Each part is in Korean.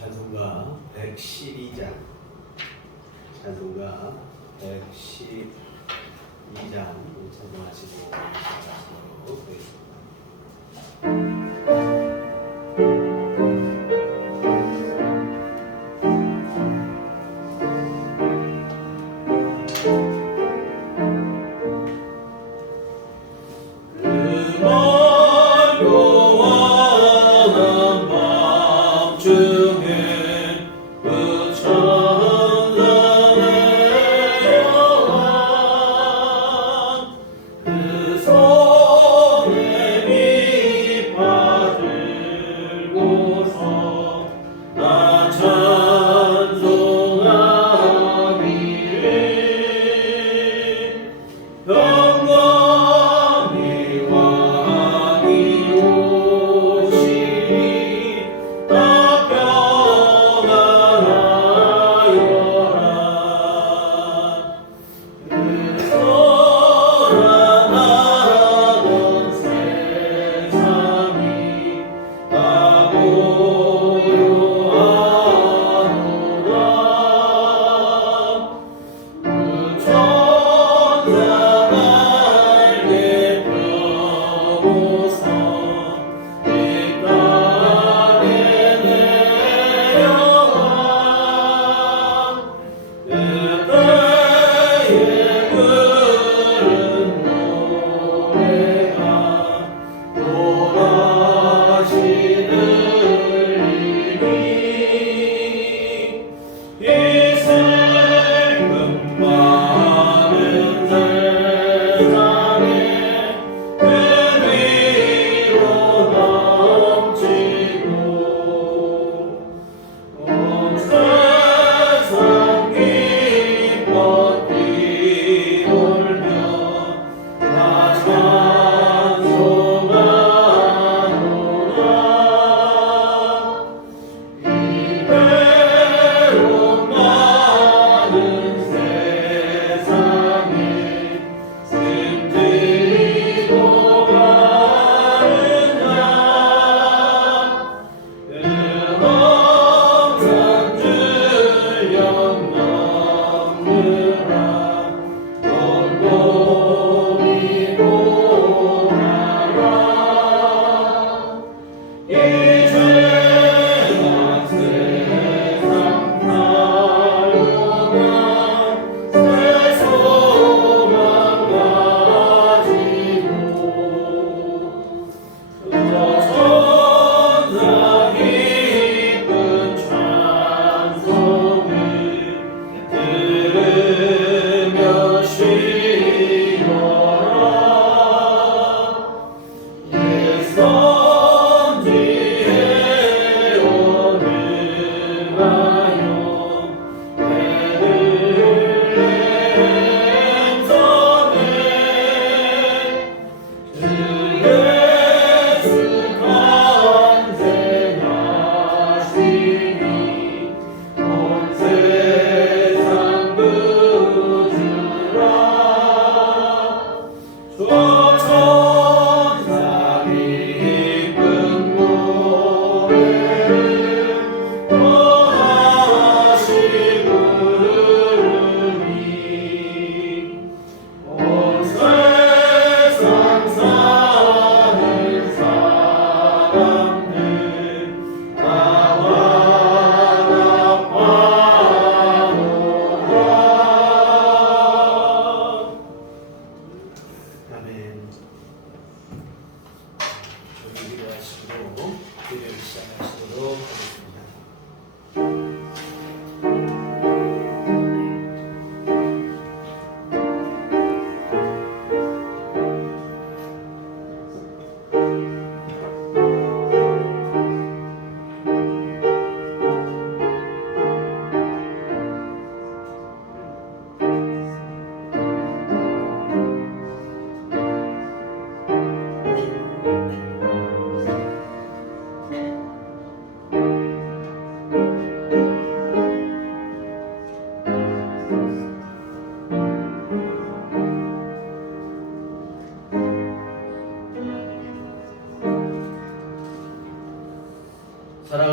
찬송가 112장 찬송가 112장 찬송하시고 시작하시도록 하겠습니다. 그 손에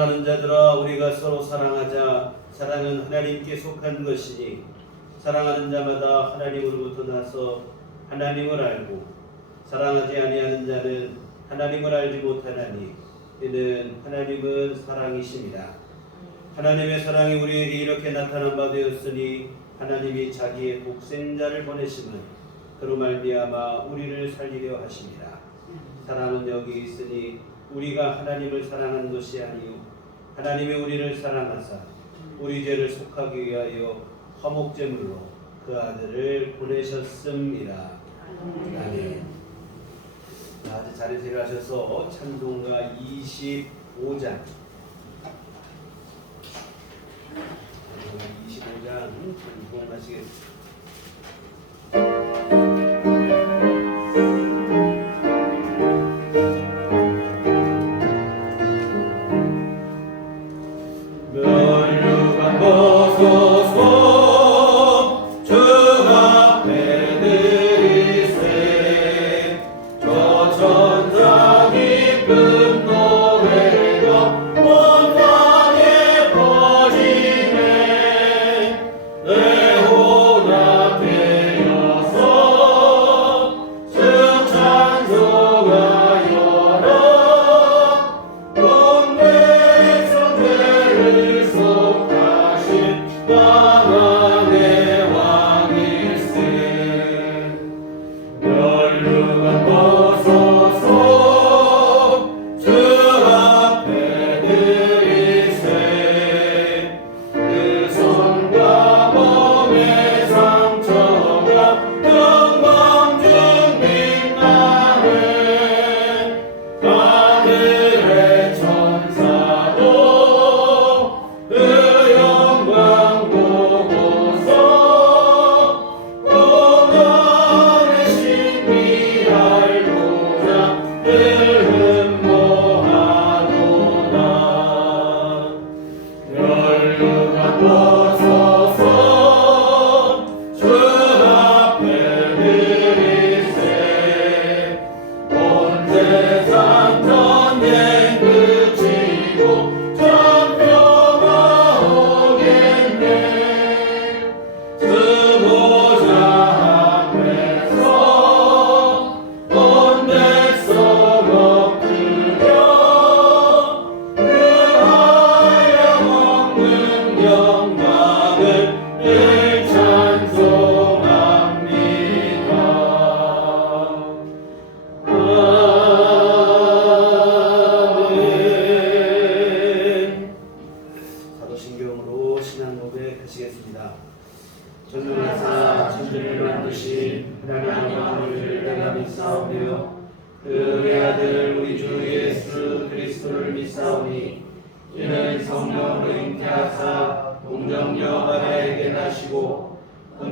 사랑하는 자들아 우리가 서로 사랑하자. 사랑은 하나님께 속한 것이니 사랑하는 자마다 하나님으로부터 나서 하나님을 알고 사랑하지 아니하는 자는 하나님을 알지 못하나니 이는 하나님은 사랑이십니다. 하나님의 사랑이 우리에게 이렇게 나타난 바 되었으니 하나님이 자기의 독생자를 보내심은 그로 말미암아 우리를 살리려 하십니다. 사랑은 여기 있으니 우리가 하나님을 사랑한 것이 아니요 하나님이 우리를 사랑하사 우리 죄를 속하기 위하여 화목제물로 그 아들을 보내셨습니다. 아멘. 자, 자리에 들어가셔서 찬송가 25장 25장 찬송하시겠습니다.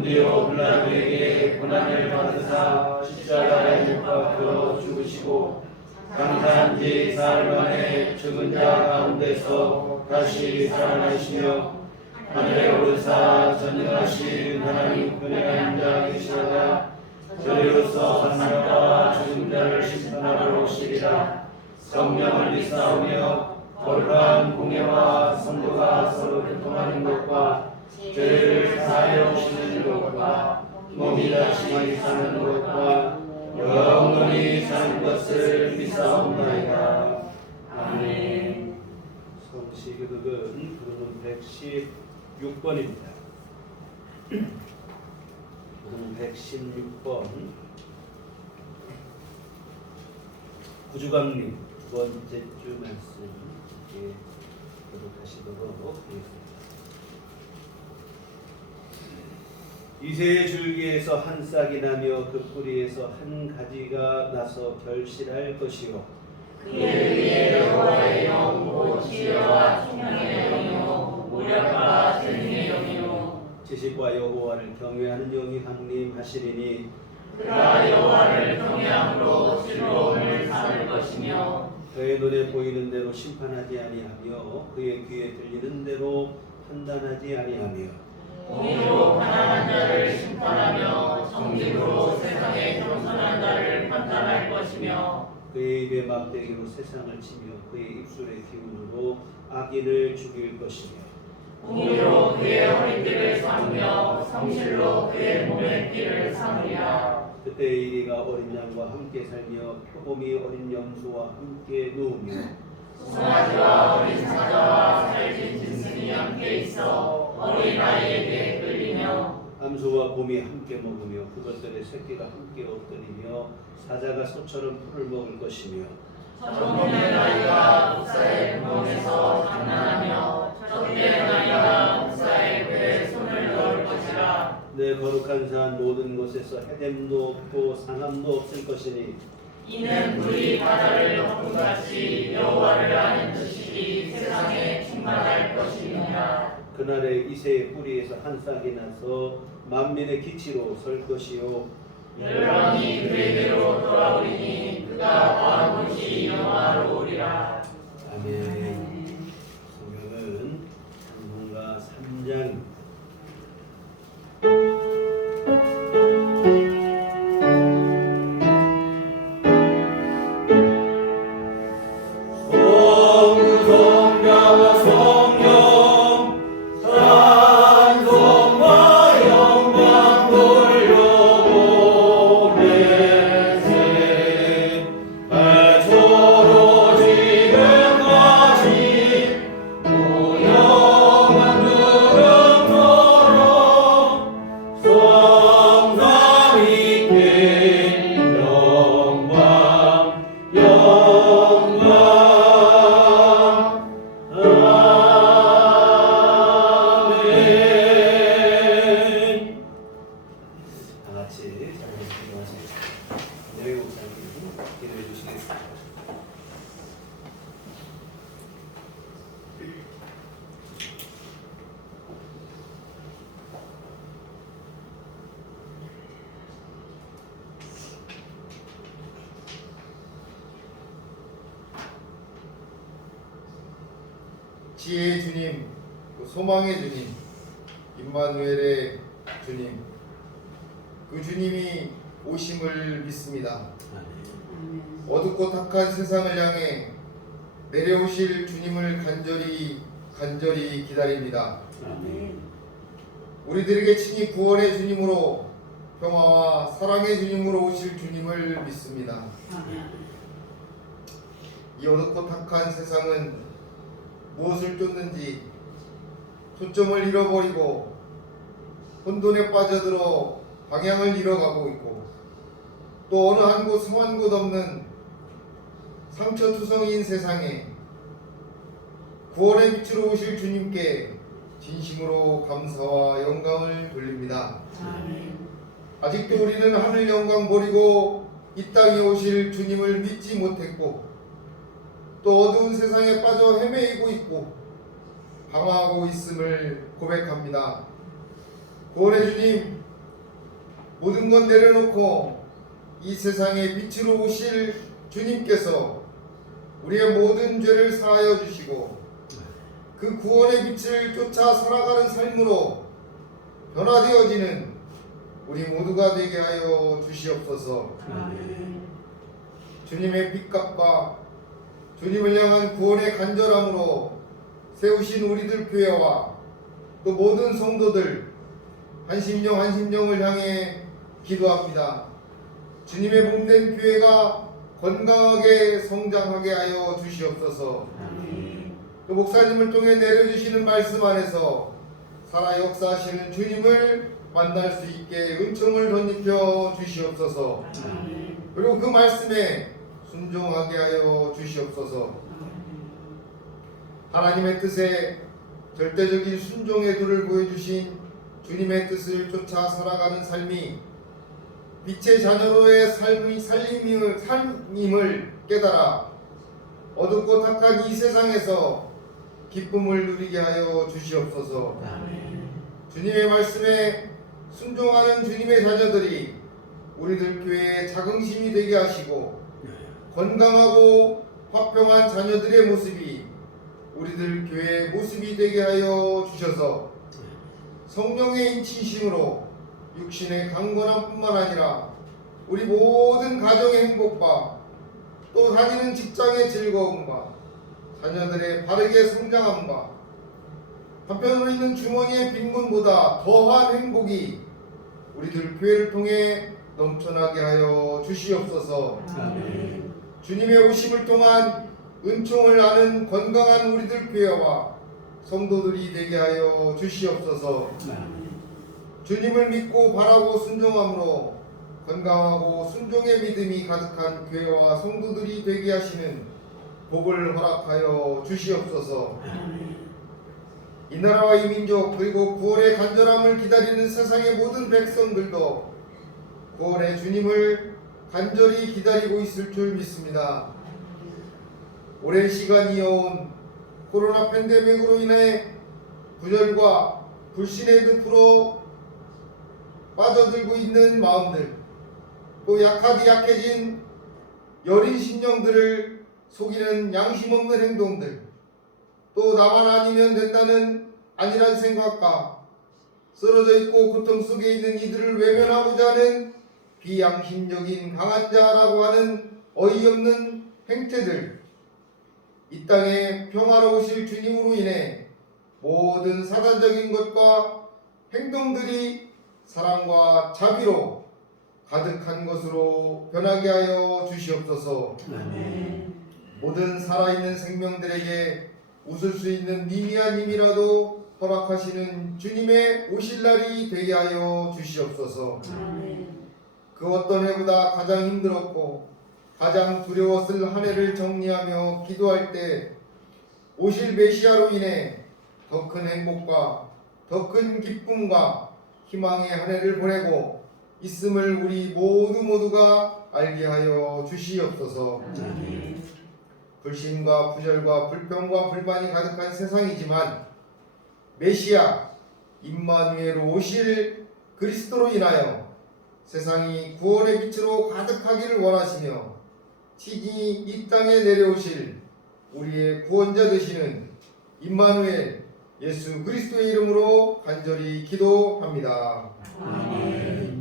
본디오 빌라도에게 고난을 받으사 십자가에 못 박혀 죽으시고 장사한 지 사흘 만에 죽은 자 가운데서 다시 살아나시며 하늘에 오르사 전능하신 하나님 편에 앉아 계시다가 저리로서 산자와 죽은 자를 심판하러 오시리라. 성령을 믿사오며 거룩한 공예와 성도가 서로 교통하는 것과 죄를 사하여 주시는 것과 몸이 다시 사는 것과 영원히 사는 것을 믿사옵나이다. 아멘. 성시교독은 부르는 116번입니다. 부르는 116번 구주강림 두 번째 주 말씀 교독하시도록 하겠습니다. 이새의 줄기에서 한 싹이 나며 그 뿌리에서 한 가지가 나서 결실할 것이요 그의 위에 여호와의 영 곧 지혜와 총명의 영이요 모략과 재능의 영이요 지식과 여호와를 경외하는 영이 강림하시리니 그가 여호와를 경외함으로 즐거움을 삼을 것이며 그의 눈에 보이는 대로 심판하지 아니하며 그의 귀에 들리는 대로 판단하지 아니하며 공의로 가난한 자를 심판하며 정직으로 세상에 겸손한 자를 판단할 것이며 그의 입의 막대기로 세상을 치며 그의 입술의 기운으로 악인을 죽일 것이며 공의로 그의 허리띠를 삼으며 성실로 그의 몸의 띠를 삼으리라. 그때 이리가 어린 양과 함께 살며 표범이 어린 염소와 함께 누우며 송아지와 어린 사자와 살찐 짐승이 함께 있어 어린 아이에게 끌리며 암소와 곰이 함께 먹으며 그것들의 새끼가 함께 엎드리며 사자가 소처럼 풀을 먹을 것이며 젊은 아이가 목사의 구멍에서 장난하며 젖된 아이가 목사의 배에 손을 넣을 것이라. 내 거룩한 산 모든 곳에서 해됨도 없고 상함도 없을 것이니 이는 물이 바다를 덮음같이 여호와를 아는 지식이 세상에 충만할 것이니라. 그날에 이새의 뿌리에서 한 싹이 나서 만민의 기치로 설 것이요 열방이 그에게로 돌아오리니 그가 거한 곳이 영화로우리라. 아멘. 성경은 찬송가 3장 지혜의 주님, 소망의 주님, 임마누엘의 주님, 그 주님이 오심을 믿습니다. 어둡고 탁한 세상을 향해 내려오실 주님을 간절히 기다립니다. 우리들에게 친히 구원의 주님으로 평화와 사랑의 주님으로 오실 주님을 믿습니다. 이 어둡고 탁한 세상은 무엇을 쫓는지 초점을 잃어버리고 혼돈에 빠져들어 방향을 잃어가고 있고 또 어느 한 곳 성 한 곳 없는 상처투성이인 세상에 구원의 빛으로 오실 주님께 진심으로 감사와 영광을 돌립니다. 아직도 우리는 하늘 영광 버리고 이 땅에 오실 주님을 믿지 못했고 또 어두운 세상에 빠져 헤매이고 있고 방황하고 있음을 고백합니다. 구원의 주님, 모든 것 내려놓고 이 세상에 빛으로 오실 주님께서 우리의 모든 죄를 사하여 주시고 그 구원의 빛을 쫓아 살아가는 삶으로 변화되어지는 우리 모두가 되게 하여 주시옵소서. 주님의 빛값과 주님을 향한 구원의 간절함으로 세우신 우리들 교회와 또 모든 성도들 한 심령을 향해 기도합니다. 주님의 몸된 교회가 건강하게 성장하게 하여 주시옵소서. 또 목사님을 통해 내려주시는 말씀 안에서 살아 역사하시는 주님을 만날 수 있게 은총을 덧입혀 주시옵소서. 그리고 그 말씀에 순종하게 하여 주시옵소서. 하나님의 뜻에 절대적인 순종의 도를 보여주신 주님의 뜻을 쫓아 살아가는 삶이 빛의 자녀로의 삶임을 깨달아 어둡고 탁한 이 세상에서 기쁨을 누리게 하여 주시옵소서. 주님의 말씀에 순종하는 주님의 자녀들이 우리들 교회의 자긍심이 되게 하시고 건강하고 화평한 자녀들의 모습이 우리들 교회의 모습이 되게 하여 주셔서 성령의 인치심으로 육신의 강건함뿐만 아니라 우리 모든 가정의 행복과 또 다니는 직장의 즐거움과 자녀들의 바르게 성장함과 한편으로 있는 주머니의 빈곤보다 더한 행복이 우리들 교회를 통해 넘쳐나게 하여 주시옵소서. 아멘. 주님의 오심을 통한 은총을 아는 건강한 우리들 교회와 성도들이 되게 하여 주시옵소서. 주님을 믿고 바라고 순종함으로 건강하고 순종의 믿음이 가득한 교회와 성도들이 되게 하시는 복을 허락하여 주시옵소서. 이 나라와 이 민족 그리고 9월의 간절함을 기다리는 세상의 모든 백성들도 9월의 주님을 간절히 기다리고 있을 줄 믿습니다. 오랜 시간 이어온 코로나 팬데믹으로 인해 부절과 불신의 늪으로 빠져들고 있는 마음들, 또 약하디 약해진 여린 신령들을 속이는 양심 없는 행동들, 또 나만 아니면 된다는 안일한 생각과 쓰러져 있고 고통 속에 있는 이들을 외면하고자 하는 비양심적인 강한 자라고 하는 어이없는 행태들, 이 땅에 평화로우실 주님으로 인해 모든 사단적인 것과 행동들이 사랑과 자비로 가득한 것으로 변하게 하여 주시옵소서. 아멘. 모든 살아있는 생명들에게 웃을 수 있는 미미한 힘이라도 허락하시는 주님의 오실 날이 되게 하여 주시옵소서. 그 어떤 해보다 가장 힘들었고 가장 두려웠을 한 해를 정리하며 기도할 때 오실 메시아로 인해 더 큰 행복과 더 큰 기쁨과 희망의 한 해를 보내고 있음을 우리 모두가 알게 하여 주시옵소서. 불신과 부절과 불평과 불만이 가득한 세상이지만 메시아 임마누엘로 오실 그리스도로 인하여 세상이 구원의 빛으로 가득하기를 원하시며 친히 이 땅에 내려오실 우리의 구원자 되시는 임마누엘 예수 그리스도의 이름으로 간절히 기도합니다. 아멘.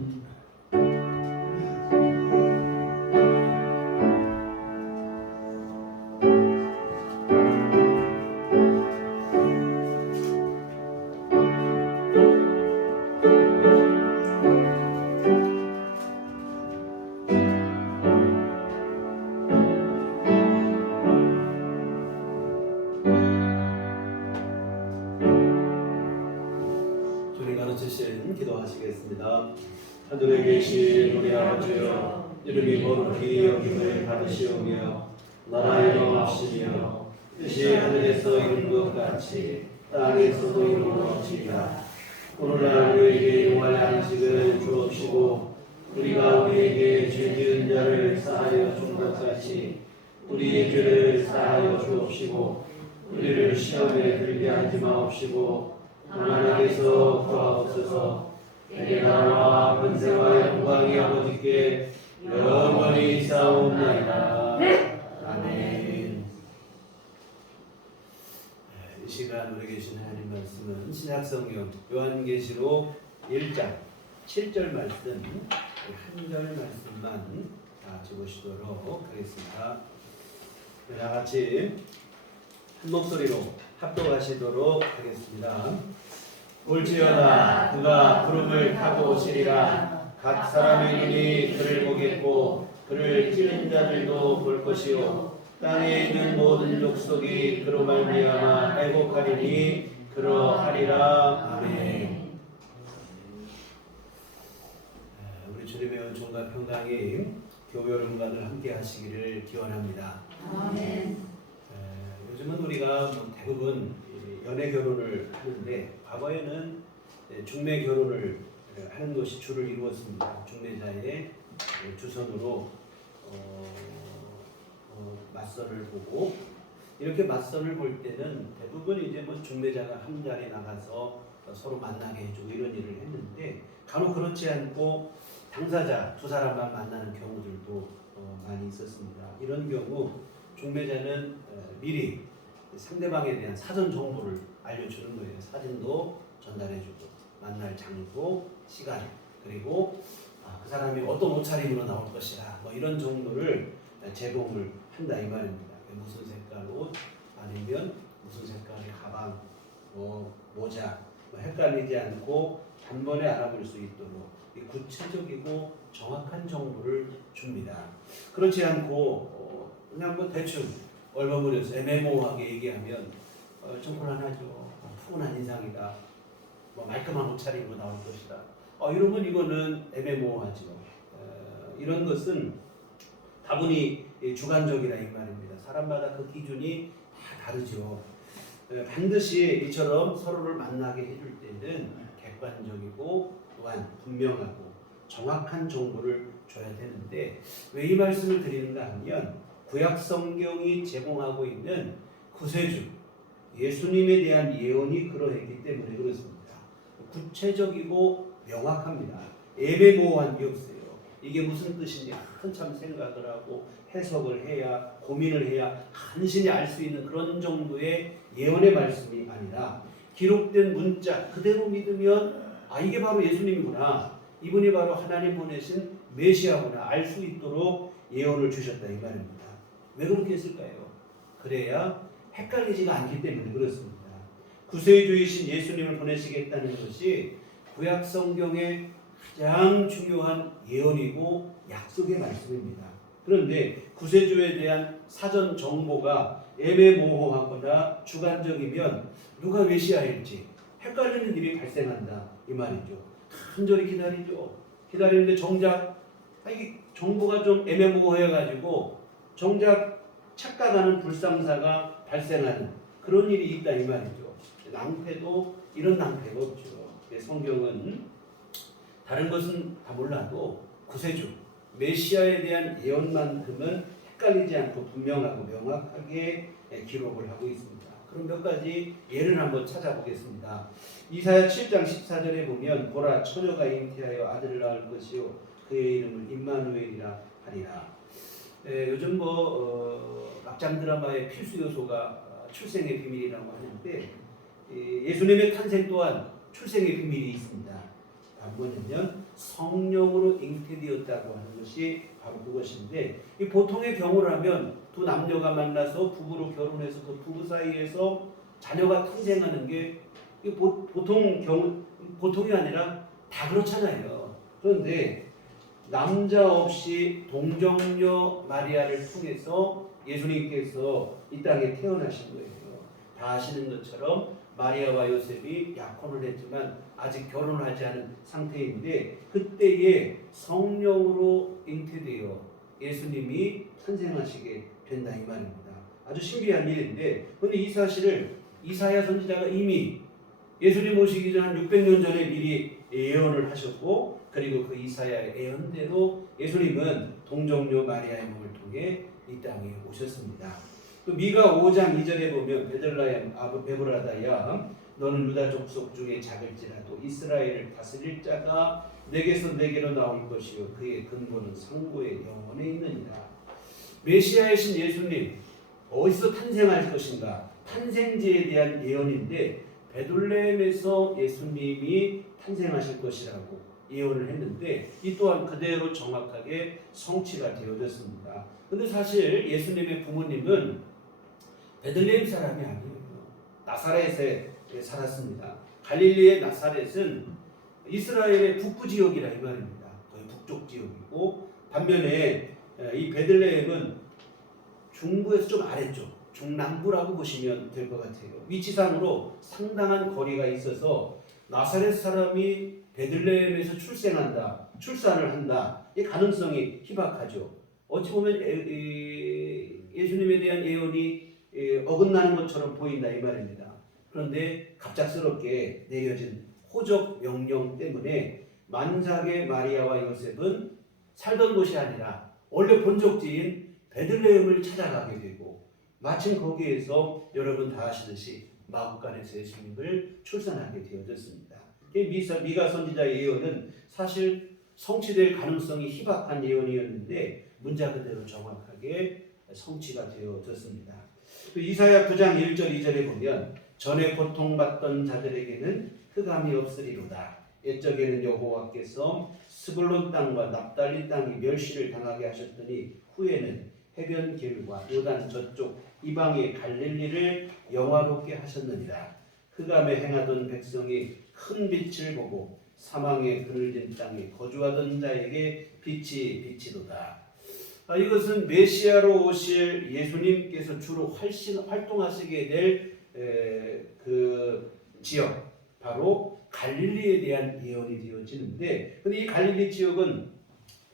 주님 가르치신 기도하시겠습니다. 하늘에 계신 우리 아버지여, 이름이 거룩히 여김을 받으시오며 나라의 영합시며 뜻이 하늘에서 이룬 것 같이 땅에서도 이루어지리라. 오늘날 우리에게 용할 양식을 주옵시고 우리가 우리에게 죄 지은 자를 사하여 준 것 같이 우리의 죄를 사하여 주옵시고 우리를 시험에 들게 하지 마옵시고 다만 악에서 구하옵소서. 내게 나라와 권세와 영광이 아버지께 영원히 있사옵나이다. 아멘. 이 시간 우리 계신 하나님 말씀은 신약성경 요한계시록 1장 7절 말씀 한 절 말씀만 적으시도록 하겠습니다. 다 같이 한 목소리로 합독하시도록 하겠습니다. 볼지어다 그가 구름을 타고 오시리라. 각 사람의 눈이 그를 보겠고 그를 찌른 자들도 볼 것이요 땅에 있는 모든 족속이 그로 말미암아 애곡하리니 그러하리라. 아멘. 우리 주님의 은총과 평강이 교회 여러분과들 함께 하시기를 기원합니다. 아멘. 요즘은 우리가 대부분 연애 결혼을 하는데 과거에는 중매 결혼을 하는 것이 주를 이루었습니다. 중매자의 주선으로 맞선을 보고 이렇게 맞선을 볼 때는 대부분 이제 뭐 중매자가 한 자리 나가서 서로 만나게 해주고 이런 일을 했는데 간혹 그렇지 않고 당사자 두 사람만 만나는 경우들도 많이 있었습니다. 이런 경우 중매자는 미리 상대방에 대한 사전 정보를 알려주는 거예요. 사진도 전달해주고 만날 장소, 시간 그리고 그 사람이 어떤 옷차림으로 나올 것이라 뭐 이런 정보를 제공을 한다 이 말입니다. 무슨 색깔 옷 아니면 무슨 색깔의 가방, 모자 헷갈리지 않고 단번에 알아볼 수 있도록 구체적이고 정확한 정보를 줍니다. 그렇지 않고 그냥 뭐 대충 얼버무려서 애매모호하게 얘기하면 좀 곤란하죠. 푸근한 인상이다. 뭐 말끔한 옷차림으로 나올 것이다. 이러면 이거는 애매모호하죠. 이런 것은 다분히 주관적이라 이 말입니다. 사람마다 그 기준이 다 다르죠. 반드시 이처럼 서로를 만나게 해줄 때는 객관적이고 또한 분명하고 정확한 정보를 줘야 되는데 왜 이 말씀을 드리는가 하면 구약 성경이 제공하고 있는 구세주 예수님에 대한 예언이 그러했기 때문에 그렇습니다. 구체적이고 명확합니다. 애매모호한 게 없어요. 이게 무슨 뜻이냐 한참 생각을 하고 해석을 해야 고민을 해야 간신히 알 수 있는 그런 정도의 예언의 말씀이 아니라 기록된 문자 그대로 믿으면 이게 바로 예수님이구나, 이분이 바로 하나님 보내신 메시아구나 알 수 있도록 예언을 주셨다 이 말입니다. 왜 그렇게 했을까요? 그래야 헷갈리지가 않기 때문에 그렇습니다. 구세주이신 예수님을 보내시겠다는 것이 구약 성경의 가장 중요한 예언이고 약속의 말씀입니다. 그런데 구세주에 대한 사전 정보가 애매모호하거나 주관적이면 누가 메시아일지 헷갈리는 일이 발생한다 이 말이죠. 간절히 기다리죠. 기다리는데 정작 이 정보가 좀 애매모호해가지고 정작 착각하는 불상사가 발생하는 그런 일이 있다 이 말이죠. 낭패도 이런 낭패가 없죠. 성경은 다른 것은 다 몰라도 구세주 메시아에 대한 예언만큼은 헷갈리지 않고 분명하고 명확하게 기록을 하고 있습니다. 그럼 몇 가지 예를 한번 찾아보겠습니다. 이사야 7장 14절에 보면 보라 처녀가 잉태하여 아들을 낳을 것이요 그의 이름을 임마누엘이라 하리라. 요즘 막장 드라마의 필수 요소가 출생의 비밀이라고 하는데 예수님의 탄생 또한 출생의 비밀이 있습니다. 뭐냐면 성령으로 잉태되었다고 하는 것이 바로 그것인데 이 보통의 경우라면 두 남녀가 만나서 부부로 결혼해서 그 부부 사이에서 자녀가 탄생하는 게 보통이 아니라 다 그렇잖아요. 그런데 남자 없이 동정녀 마리아를 통해서 예수님께서 이 땅에 태어나신 거예요. 다 아시는 것처럼 마리아와 요셉이 약혼을 했지만 아직 결혼을 하지 않은 상태인데 그때에 성령으로 잉태되어 예수님이 탄생하시게 된다 이 말입니다. 아주 신비한 일인데 그런데 이 사실을 이사야 선지자가 이미 예수님 오시기 전 한 600년 전에 미리 예언을 하셨고 그리고 그 이사야의 예언대로 예수님은 동정녀 마리아의 몸을 통해 이 땅에 오셨습니다. 또 미가 5장 2절에 보면 베들레헴 아브라다야 너는 유다 족속 중에 작을지라도 이스라엘을 다스릴 자가 내게서 내게로 나올 것이요 그의 근본은 상고의 영원에 있느니라. 메시아이신 예수님 어디서 탄생할 것인가 탄생지에 대한 예언인데 베들레헴에서 예수님이 탄생하실 것이라고 예언을 했는데 이 또한 그대로 정확하게 성취가 되어졌습니다. 그런데 사실 예수님의 부모님은 베들레헴 사람이 아니에요. 나사렛에 살았습니다. 갈릴리의 나사렛은 이스라엘의 북부 지역이라 이 말입니다. 거의 북쪽 지역이고 반면에 이 베들레헴은 중부에서 좀 아래쪽 중남부라고 보시면 될 것 같아요. 위치상으로 상당한 거리가 있어서 나사렛 사람이 베들레헴에서 출산을 한다. 이 가능성이 희박하죠. 어찌 보면 예수님에 대한 예언이 어긋나는 것처럼 보인다 이 말입니다. 그런데 갑작스럽게 내려진 호적 명령 때문에 만삭의 마리아와 요셉은 살던 곳이 아니라 원래 본적지인 베들레헴을 찾아가게 되고 마침 거기에서 여러분 다 아시듯이 마구간에서 예수님을 출산하게 되어졌습니다. 미가 선지자의 예언은 사실 성취될 가능성이 희박한 예언이었는데 문자 그대로 정확하게 성취가 되어졌습니다. 또 이사야 9장 1절 2절에 보면 전에 고통받던 자들에게는 흑암이 없으리로다. 옛적에는 여호와께서 스불론 땅과 납달리 땅이 멸시를 당하게 하셨더니 후에는 해변 길과 요단 저쪽 이방의 갈릴리를 영화롭게 하셨느니라. 흑암에 행하던 백성이 큰 빛을 보고 사망의 그늘진 땅에 거주하던 자에게 빛이 비치도다. 이것은 메시아로 오실 예수님께서 주로 활동하시게 될 그 지역, 바로 갈릴리에 대한 예언이 되어지는데, 근데 이 갈릴리 지역은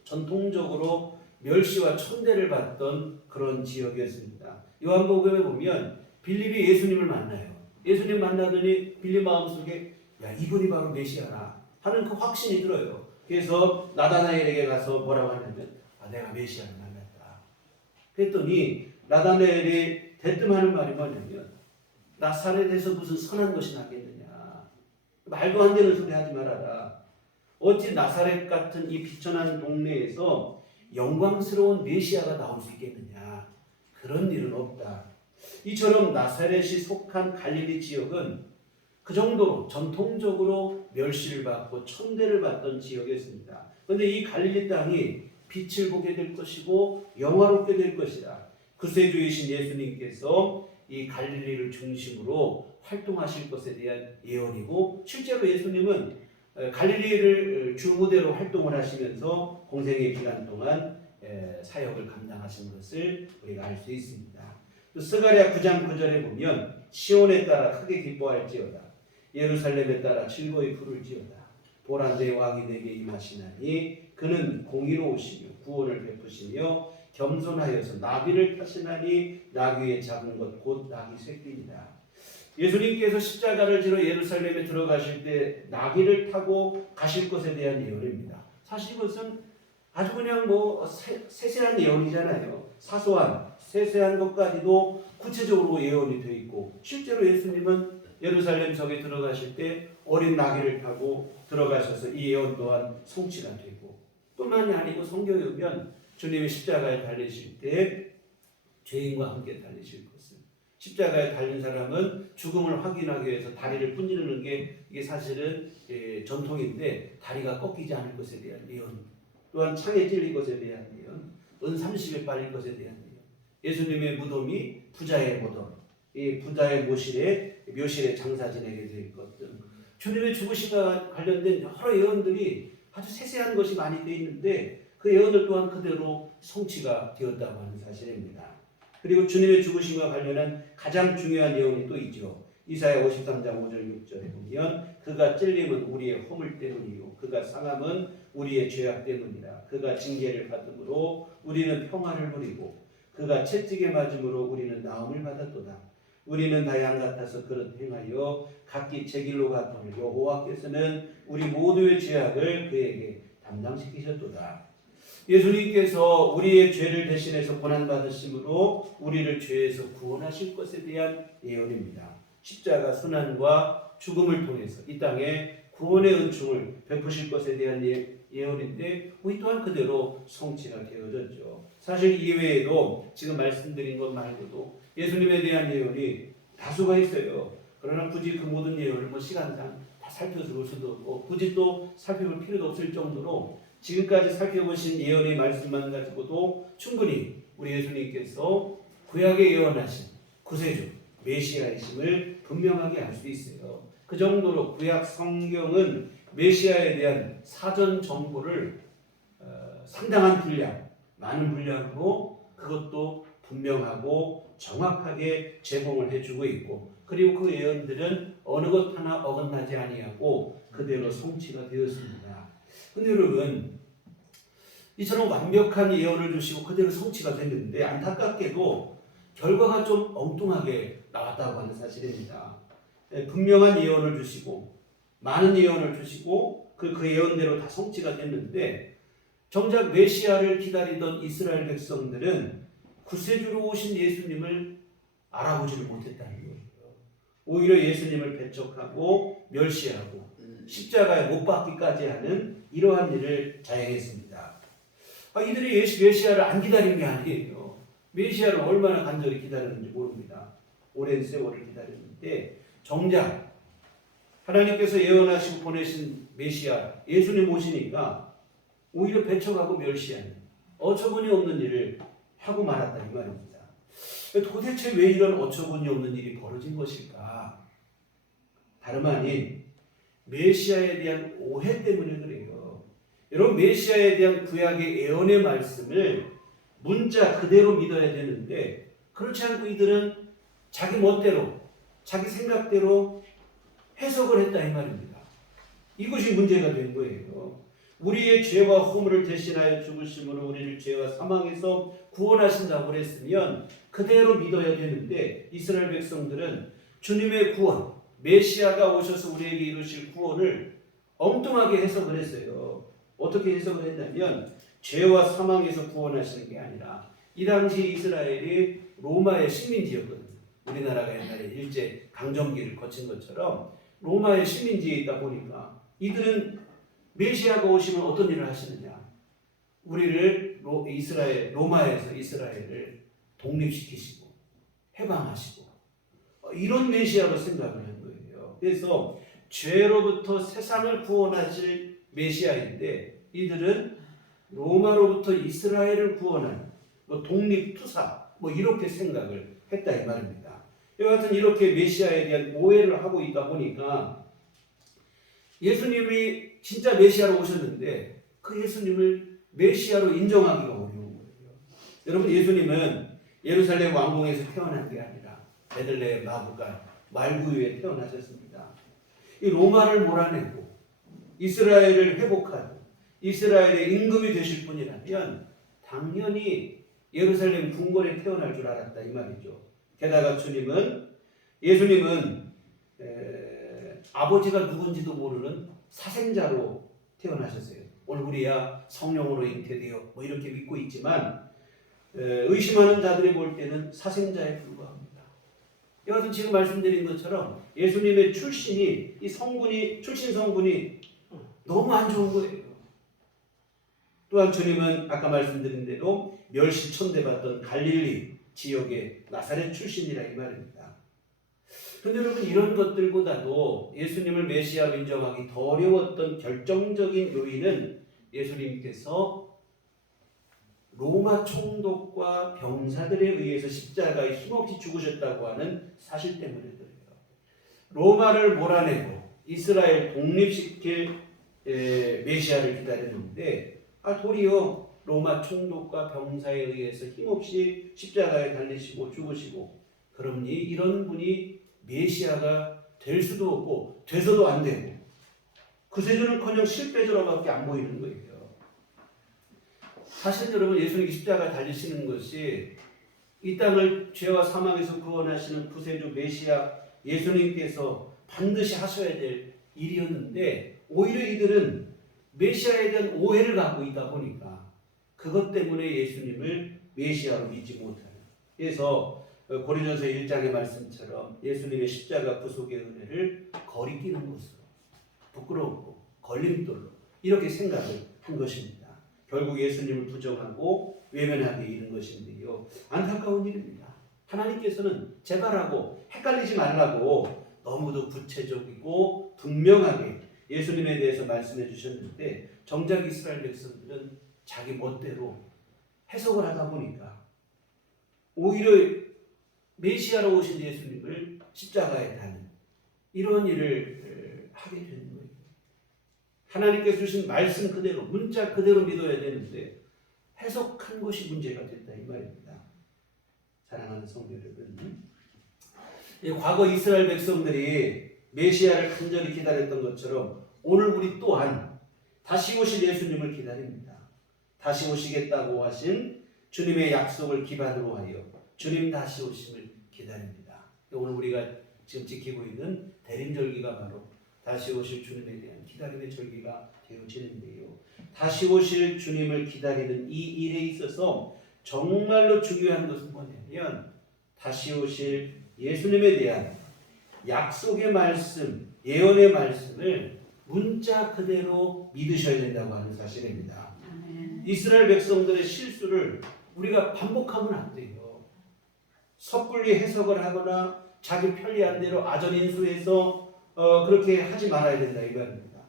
전통적으로 멸시와 천대를 받던 그런 지역이었습니다. 요한복음에 보면 빌립이 예수님을 만나요. 예수님 만나더니 빌립 마음속에 야, 이분이 바로 메시아라 하는 그 확신이 들어요. 그래서 나다나엘에게 가서 뭐라고 하냐면 내가 메시아를 만났다. 그랬더니 나다나엘이 대뜸하는 말이 뭐냐면 나사렛에서 무슨 선한 것이 나겠느냐. 말도 안 되는 소리 하지 말아라. 어찌 나사렛 같은 이 비천한 동네에서 영광스러운 메시아가 나올 수 있겠느냐. 그런 일은 없다. 이처럼 나사렛이 속한 갈릴리 지역은 그 정도로 전통적으로 멸시를 받고 천대를 받던 지역이었습니다. 그런데 이 갈릴리 땅이 빛을 보게 될 것이고 영화롭게 될 것이다. 구세주이신 예수님께서 이 갈릴리를 중심으로 활동하실 것에 대한 예언이고, 실제로 예수님은 갈릴리를 주무대로 활동을 하시면서 공생의 기간 동안 사역을 감당하신 것을 우리가 알 수 있습니다. 스가랴 9장 9절에 보면 시온에 따라 크게 기뻐할지어다. 예루살렘에 따라 즐거이 부를지어다. 보라 내 왕이 내게 임하시나니 그는 공의로우시며 구원을 베푸시며 겸손하여서 나귀를 타시나니 나귀의 작은 것 곧 나귀 새끼니라. 예수님께서 십자가를 지러 예루살렘에 들어가실 때 나귀를 타고 가실 것에 대한 예언입니다. 사실 이것은 아주 그냥 세세한 예언이잖아요. 사소한 세세한 것까지도 구체적으로 예언이 되어 있고, 실제로 예수님은 예루살렘 성에 들어가실 때 어린 나귀를 타고 들어가셔서 이 예언 또한 성취가 되고, 뿐만이 아니고 성경에 보면 주님이 십자가에 달리실 때 죄인과 함께 달리실 것을, 십자가에 달린 사람은 죽음을 확인하기 위해서 다리를 분지르는 게 이게 사실은 전통인데, 다리가 꺾이지 않을 것에 대한 예언, 또한 창에 찔릴 것에 대한 예언, 은 30에 빨릴 것에 대한 예언, 예수님의 무덤이 부자의 무덤, 이 부자의 묘실에 장사 지내게 될 것 등 주님의 죽으심과 관련된 여러 예언들이 아주 세세한 것이 많이 되어 있는데, 그 예언들 또한 그대로 성취가 되었다고 하는 사실입니다. 그리고 주님의 죽으심과 관련한 가장 중요한 예언이 또 있죠. 이사야 53장 5절 6절에 보면 그가 찔림은 우리의 허물 때문이요 그가 상함은 우리의 죄악 때문이라. 그가 징계를 받음으로 우리는 평화를 누리고 그가 채찍에 맞음으로 우리는 나음을 받았도다. 우리는 다 양 같아서 그릇 행하여 각기 제 길로 갔더니 여호와께서는 우리 모두의 죄악을 그에게 담당시키셨도다. 예수님께서 우리의 죄를 대신해서 고난받으심으로 우리를 죄에서 구원하실 것에 대한 예언입니다. 십자가 순환과 죽음을 통해서 이 땅에 구원의 은총을 베푸실 것에 대한 예언인데, 우리 또한 그대로 성취가 되어졌죠. 사실 이외에도 지금 말씀드린 것 말고도 예수님에 대한 예언이 다수가 있어요. 그러나 굳이 그 모든 예언을 시간상 다 살펴볼 수도 없고, 굳이 또 살펴볼 필요도 없을 정도로 지금까지 살펴보신 예언의 말씀만 가지고도 충분히 우리 예수님께서 구약에 예언하신 구세주 메시아이심을 분명하게 알 수 있어요. 그 정도로 구약 성경은 메시아에 대한 사전 정보를 상당한 분량, 많은 분량으로 그것도 분명하고 정확하게 제공을 해주고 있고, 그리고 그 예언들은 어느 것 하나 어긋나지 아니하고 그대로 성취가 되었습니다. 근데 여러분, 이처럼 완벽한 예언을 주시고 그대로 성취가 됐는데 안타깝게도 결과가 좀 엉뚱하게 나왔다고 하는 사실입니다. 분명한 예언을 주시고 많은 예언을 주시고 그 예언대로 다 성취가 됐는데, 정작 메시아를 기다리던 이스라엘 백성들은 구세주로 오신 예수님을 알아보지를 못했다는 거예요. 오히려 예수님을 배척하고 멸시하고 십자가에 못 박기까지 하는 이러한 일을 자행했습니다. 이들이 메시아를 안 기다린 게 아니에요. 메시아를 얼마나 간절히 기다렸는지 모릅니다. 오랜 세월을 기다렸는데, 정작 하나님께서 예언하시고 보내신 메시아 예수님 오시니까 오히려 배척하고 멸시하는 어처구니 없는 일을 하고 말았다 이 말입니다. 도대체 왜 이런 어처구니 없는 일이 벌어진 것일까? 다름 아닌 메시아에 대한 오해 때문에 그래요. 여러분, 메시아에 대한 구약의 예언의 말씀을 문자 그대로 믿어야 되는데 그렇지 않고 이들은 자기 멋대로 자기 생각대로 해석을 했다 이 말입니다. 이것이 문제가 된 거예요. 우리의 죄와 허물을 대신하여 죽으심으로 우리를 죄와 사망에서 구원하신다고 했으면 그대로 믿어야 되는데 이스라엘 백성들은 주님의 구원, 메시아가 오셔서 우리에게 이루실 구원을 엉뚱하게 해석을 했어요. 어떻게 해석을 했냐면 죄와 사망에서 구원하시는 게 아니라 이 당시 이스라엘이 로마의 식민지였거든요. 우리나라가 옛날에 일제 강점기를 거친 것처럼 로마의 식민지에 있다 보니까 이들은 메시아가 오시면 어떤 일을 하시느냐? 우리를 로마에서 이스라엘을 독립시키시고 해방하시고 이런 메시아로 생각을 한 거예요. 그래서 죄로부터 세상을 구원하실 메시아인데 이들은 로마로부터 이스라엘을 구원한 독립투사 이렇게 생각을 했다 이 말입니다. 여하튼 이렇게 메시아에 대한 오해를 하고 있다 보니까 예수님이 진짜 메시아로 오셨는데 그 예수님을 메시아로 인정하기가 어려운 거예요. 여러분, 예수님은 예루살렘 왕궁에서 태어난 게 아니라 베들레헴 마구간 말구유에 태어나셨습니다. 이 로마를 몰아내고 이스라엘을 회복하고 이스라엘의 임금이 되실 분이라면 당연히 예루살렘 궁궐에 태어날 줄 알았다 이 말이죠. 게다가 예수님은 아버지가 누군지도 모르는 사생자로 태어나셨어요. 얼굴이야 성령으로 잉태되어 이렇게 믿고 있지만 의심하는 자들이 볼 때는 사생자에 불과합니다. 여하튼 지금 말씀드린 것처럼 예수님의 출신 성분이 너무 안 좋은 거예요. 또한 주님은 아까 말씀드린 대로 멸시천대받던 갈릴리 지역의 나사렛 출신이라 이 말입니다. 그런데 여러분, 이런 것들보다도 예수님을 메시아로 인정하기 더 어려웠던 결정적인 요인은 예수님께서 로마 총독과 병사들에 의해서 십자가에 힘없이 죽으셨다고 하는 사실 때문에 그래요. 로마를 몰아내고 이스라엘 독립시킬 메시아를 기다렸는데 도리어 로마 총독과 병사에 의해서 힘없이 십자가에 달리시고 죽으시고 그러니 이런 분이 메시아가 될 수도 없고 돼서도 안 되고 구세주는커녕 실패자로밖에 안 보이는 거예요. 사실 여러분, 예수님이 십자가에 달리시는 것이 이 땅을 죄와 사망에서 구원하시는 구세주 메시아 예수님께서 반드시 하셔야 될 일이었는데 오히려 이들은 메시아에 대한 오해를 갖고 있다 보니까 그것 때문에 예수님을 메시아로 믿지 못하는. 그래서 고린도전서 1장의 말씀처럼 예수님의 십자가 구속의 은혜를 거리끼는 것으로 부끄럽고 걸림돌로 이렇게 생각을 한 것입니다. 결국 예수님을 부정하고 외면하게 이른 것인데요. 안타까운 일입니다. 하나님께서는 제발하고 헷갈리지 말라고 너무도 구체적이고 분명하게 예수님에 대해서 말씀해 주셨는데 정작 이스라엘 백성들은 자기 멋대로 해석을 하다 보니까 오히려 메시아로 오신 예수님을 십자가에 다는 이런 일을 하게 되는 거예요. 하나님께서 주신 말씀 그대로 문자 그대로 믿어야 되는데 해석한 것이 문제가 됐다 이 말입니다. 사랑하는 성도 여러분, 과거 이스라엘 백성들이 메시아를 간절히 기다렸던 것처럼 오늘 우리 또한 다시 오실 예수님을 기다립니다. 다시 오시겠다고 하신 주님의 약속을 기반으로 하여 주님 다시 오심을 기다립니다. 오늘 우리가 지금 지키고 있는 대림절기가 바로 다시 오실 주님에 대한 기다림의 절기가 되어지는데요. 다시 오실 주님을 기다리는 이 일에 있어서 정말로 중요한 것은 뭐냐면 다시 오실 예수님에 대한 약속의 말씀, 예언의 말씀을 문자 그대로 믿으셔야 된다고 하는 사실입니다. 이스라엘 백성들의 실수를 우리가 반복하면 안 돼요. 섣불리 해석을 하거나 자기 편리한 대로 아전인수해서 그렇게 하지 말아야 된다 이겁니다.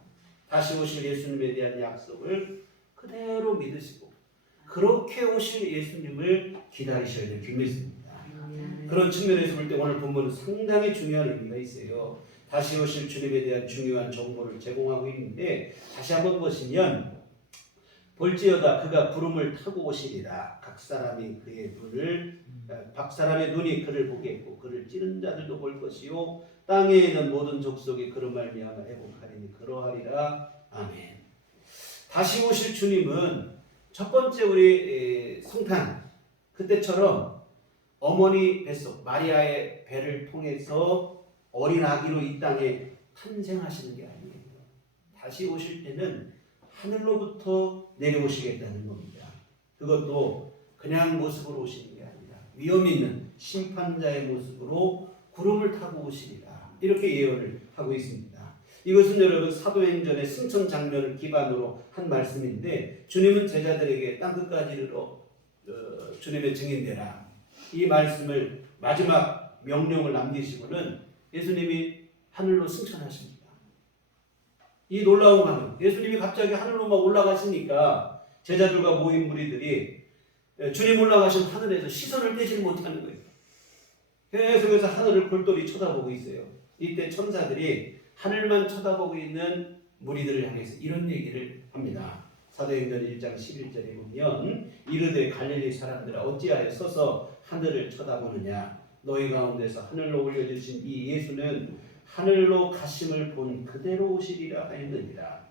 다시 오실 예수님에 대한 약속을 그대로 믿으시고 그렇게 오실 예수님을 기다리셔야 될 줄 믿습니다. 그런 측면에서 볼 때 오늘 본문은 상당히 중요한 의미가 있어요. 다시 오실 주님에 대한 중요한 정보를 제공하고 있는데 다시 한번 보시면 볼지어다 그가 구름을 타고 오시리라. 각 사람의 눈이 그를 보겠고 그를 찌른 자들도 볼 것이요 땅에 있는 모든 족속이 그로 말미암아 애곡하리니 그러하리라. 아멘. 다시 오실 주님은 첫 번째 우리 성탄 그때처럼 어머니 뱃속 마리아의 배를 통해서 어린 아기로 이 땅에 탄생하시는 게 아니에요. 다시 오실 때는 하늘로부터 내려오시겠다는 겁니다. 그것도 그냥 모습으로 오시는 게 아니라 위험 있는 심판자의 모습으로 구름을 타고 오시리라. 이렇게 예언을 하고 있습니다. 이것은 여러분 사도행전의 승천 장면을 기반으로 한 말씀인데 주님은 제자들에게 땅끝까지 이르러 주님의 증인되라. 이 말씀을 마지막 명령을 남기시고는 예수님이 하늘로 승천하십니다. 이 놀라운 강은 예수님이 갑자기 하늘로 막 올라가시니까 제자들과 모인 무리들이 주님 올라가신 하늘에서 시선을 떼지 못하는 거예요. 계속해서 하늘을 골똘히 쳐다보고 있어요. 이때 천사들이 하늘만 쳐다보고 있는 무리들을 향해서 이런 얘기를 합니다. 사도행전 1장 11절에 보면 이르되 갈릴리 사람들아 어찌하여 서서 하늘을 쳐다보느냐 너희 가운데서 하늘로 올려주신 이 예수는 하늘로 가심을 본 그대로 오시리라 하였느니라.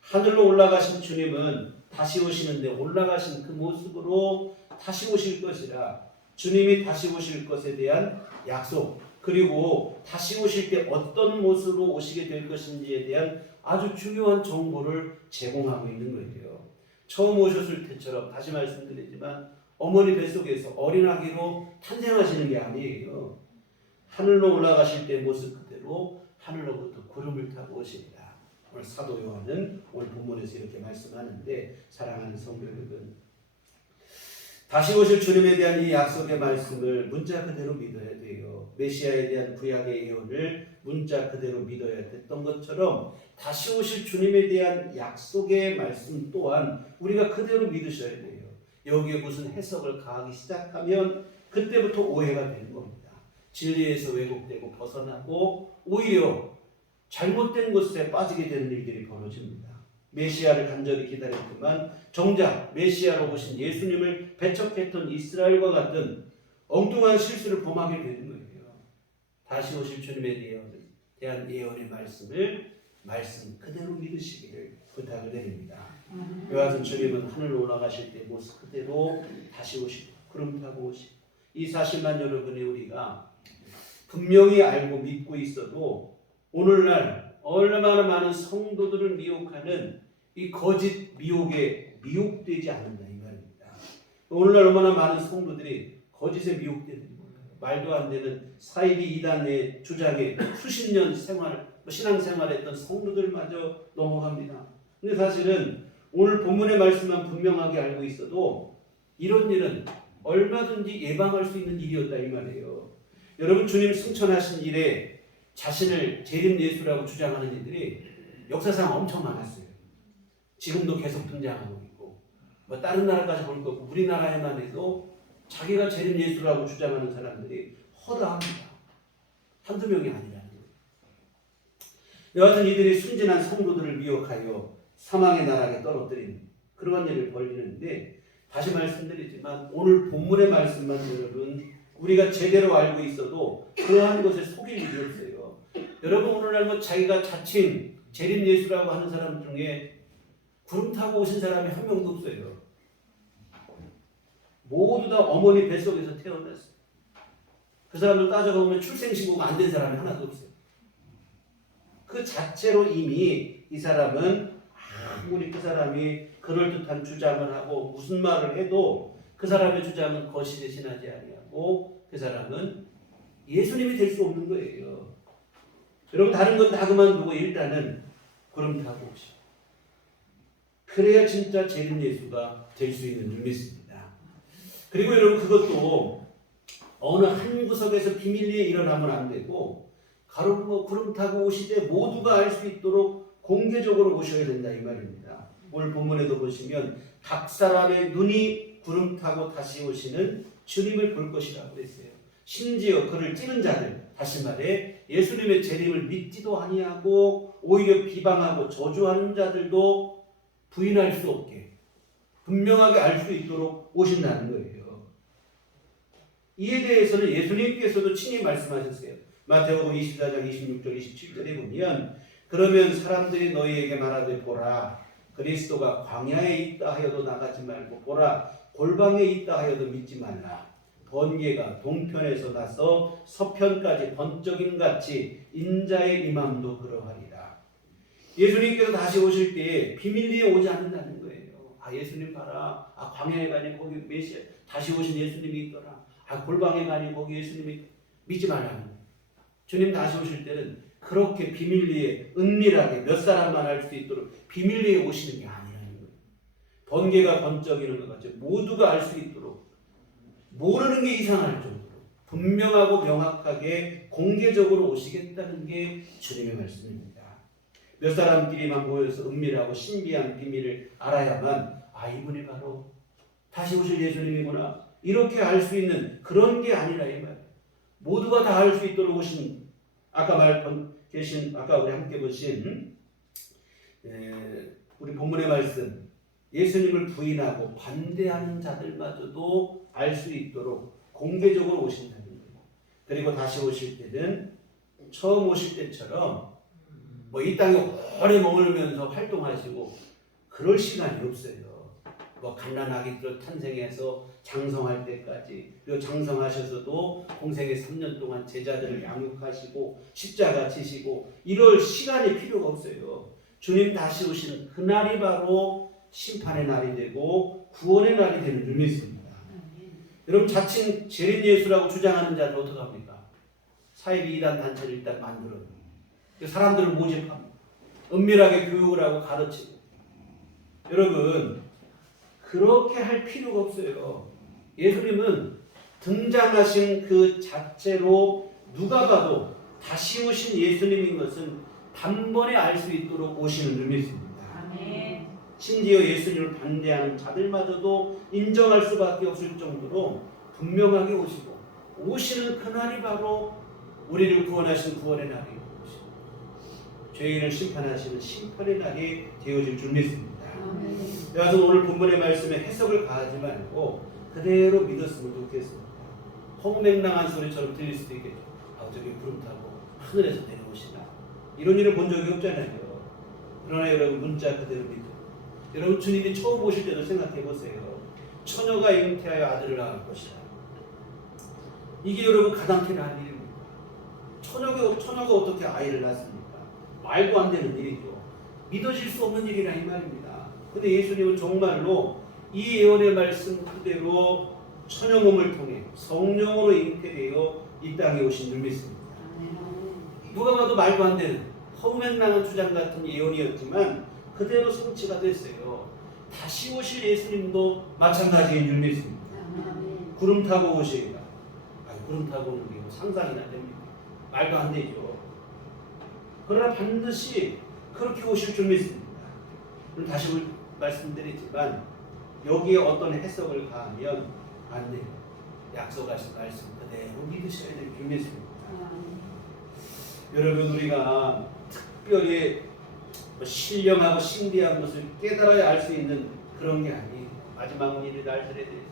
하늘로 올라가신 주님은 다시 오시는데 올라가신 그 모습으로 다시 오실 것이라. 주님이 다시 오실 것에 대한 약속 그리고 다시 오실 때 어떤 모습으로 오시게 될 것인지에 대한 아주 중요한 정보를 제공하고 있는 거예요. 처음 오셨을 때처럼 다시 말씀드리지만 어머니 뱃속에서 어린아기로 탄생하시는 게 아니에요. 하늘로 올라가실 때 모습 그대로 하늘로부터 구름을 타고 오시리라. 오늘 사도 요한은 오늘 본문에서 이렇게 말씀하는데 사랑하는 성도 여러분, 다시 오실 주님에 대한 이 약속의 말씀을 문자 그대로 믿어야 돼요. 메시아에 대한 구약의 예언을 문자 그대로 믿어야 됐던 것처럼 다시 오실 주님에 대한 약속의 말씀 또한 우리가 그대로 믿으셔야 돼요. 여기에 무슨 해석을 가하기 시작하면 그때부터 오해가 되는 겁니다. 진리에서 왜곡되고 벗어나고 오히려 잘못된 곳에 빠지게 되는 일들이 벌어집니다. 메시아를 간절히 기다렸지만 정작 메시아로 오신 예수님을 배척했던 이스라엘과 같은 엉뚱한 실수를 범하게 되는 거예요. 다시 오실 주님에 대한 예언의 말씀을 말씀 그대로 믿으시기를 부탁을 드립니다. 이와 같은 주님은 하늘로 올라가실 때 모습 그대로 다시 오시고 구름 타고 오시고 이 사실만 여러분이 우리가 분명히 알고 믿고 있어도 오늘날 얼마나 많은 성도들을 미혹하는 이 거짓 미혹에 미혹되지 않는다 이 말입니다. 오늘날 얼마나 많은 성도들이 거짓에 미혹되는 거예요. 말도 안 되는 사이비 이단의 주장에 수십 년 신앙생활했던 성도들마저 넘어갑니다. 근데 사실은 오늘 본문의 말씀만 분명하게 알고 있어도 이런 일은 얼마든지 예방할 수 있는 일이었다 이 말이에요. 여러분 주님 승천하신 일에 자신을 재림 예수라고 주장하는 이들이 역사상 엄청 많았어요. 지금도 계속 등장하고 있고 다른 나라까지 볼 거고 우리나라에만 해도 자기가 재림 예수라고 주장하는 사람들이 허다합니다. 한두 명이 아니라는 거예요. 여하튼 이들이 순진한 성도들을 미혹하여 사망의 나락에 떨어뜨린 그러한 일을 벌이는데 다시 말씀드리지만 오늘 본문의 말씀만 여러분 우리가 제대로 알고 있어도 그러한 것에 속일 일이 없어요. 여러분 오늘날 자기가 자칭 재림 예수라고 하는 사람 중에 구름 타고 오신 사람이 한 명도 없어요. 모두 다 어머니 뱃속에서 태어났어요. 그 사람들 따져보면 출생신고가 안 된 사람이 하나도 없어요. 그 자체로 이미 이 사람은 아무리 그 사람이 그럴듯한 주장을 하고 무슨 말을 해도 그 사람의 주장은 거시에 지나지 아니하고 그 사람은 예수님이 될 수 없는 거예요. 여러분 다른 건 다 그만두고 일단은 구름 타고 오시고 그래야 진짜 재림 예수가 될 수 있는 줄 믿습니다. 그리고 여러분 그것도 어느 한 구석에서 비밀리에 일어나면 안 되고 가로로 구름 타고 오시되 모두가 알 수 있도록 공개적으로 오셔야 된다 이 말입니다. 오늘 본문에도 보시면 각 사람의 눈이 구름 타고 다시 오시는 주님을 볼 것이라고 했어요. 심지어 그를 찌른 자들, 다시 말해 예수님의 재림을 믿지도 아니하고 오히려 비방하고 저주하는 자들도 부인할 수 없게 분명하게 알 수 있도록 오신다는 거예요. 이에 대해서는 예수님께서도 친히 말씀하셨어요. 마태복음 24장 26절 27절에 보면 그러면 사람들이 너희에게 말하되 보라 그리스도가 광야에 있다 하여도 나가지 말고 보라 골방에 있다 하여도 믿지 말라. 번개가 동편에서 나서 서편까지 번쩍임 같이 인자의 임함도 그러하리라. 예수님께서 다시 오실 때 비밀리에 오지 않는다는 거예요. 아 예수님 봐라. 아 광야에 가니 거기 메시아 다시 오신 예수님이 있더라. 아 골방에 가니 거기 예수님이 믿지 말라는 거예요. 주님 다시 오실 때는 그렇게 비밀리에 은밀하게 몇 사람만 알 수 있도록 비밀리에 오시는 게 아니라는 거예요. 번개가 번쩍이는 것 같이 모두가 알 수 있도록 모르는 게 이상할 정도로 분명하고 명확하게 공개적으로 오시겠다는 게 주님의 말씀입니다. 몇 사람끼리만 모여서 은밀하고 신비한 비밀을 알아야만 아 이분이 바로 다시 오실 예수님이구나 이렇게 알 수 있는 그런 게 아니라 이 말. 모두가 다 알 수 있도록 오신 아까 아까 우리 함께 보신 우리 본문의 말씀 예수님을 부인하고 반대하는 자들마저도 알 수 있도록 공개적으로 오신다는 거예요. 그리고 다시 오실 때는 처음 오실 때처럼 뭐 이 땅에 오래 머물면서 활동하시고 그럴 시간이 없어요. 뭐 갓난아기들 탄생해서 장성할 때까지 그리고 장성하셔서도 공생의 3년 동안 제자들을 양육하시고 십자가 지시고 이럴 시간이 필요가 없어요. 주님 다시 오시는 그날이 바로 심판의 날이 되고 구원의 날이 되는 줄 믿습니다. 여러분 자칭 재림 예수라고 주장하는 자는 어떡합니까? 사이비 이단 단체를 일단 만들어요. 사람들을 모집합니다. 은밀하게 교육을 하고 가르치고. 여러분 그렇게 할 필요가 없어요. 예수님은 등장하신 그 자체로 누가 봐도 다시 오신 예수님인 것은 단번에 알 수 있도록 오시는 줄 믿습니다. 아멘. 심지어 예수님을 반대하는 자들마저도 인정할 수밖에 없을 정도로 분명하게 오시고 오시는 그날이 바로 우리를 구원하신 구원의 날이 오시고 죄인을 심판하시는 심판의 날이 되어질 줄 믿습니다. 그래서 오늘 본문의 말씀에 해석을 가하지 말고 그대로 믿었으면 좋겠습니다. 허무맹랑한 소리처럼 들릴 수도 있겠죠. 아 저기 구름 타고 하늘에서 내려오시나 이런 일을 본 적이 없잖아요. 그러나 여러분 문자 그대로 믿고 여러분 주님이 처음 오실 때도 생각해 보세요. 처녀가 잉태하여 아들을 낳을 것이다. 이게 여러분 가당키나 한 일입니다. 처녀가 어떻게 아이를 낳습니까? 말도 안 되는 일이죠. 믿어질 수 없는 일이라 이 말입니다. 근데 예수님은 정말로 이 예언의 말씀 그대로 처녀 몸을 통해 성령으로 잉태되어 이 땅에 오신 줄 믿습니다. 누가 봐도 말도 안 되는 허무맹랑한 주장 같은 예언이었지만 그대로 성취가 됐어요. 다시 오실 예수님도 마찬가지인 줄 믿습니다. 구름 타고 오시리라. 구름 타고 오는 게 상상이나 됩니다. 말도 안 되죠. 그러나 반드시 그렇게 오실 줄 믿습니다. 다시 말씀드리지만 여기에 어떤 해석을 가하면 안 돼요. 약속하신 말씀 그대로 믿으셔야 될 줄 믿습니다. 여러분 우리가 특별히 신령하고 신비한 것을 깨달아야 알 수 있는 그런 게 아니에요. 마지막 일의 날들에 대해서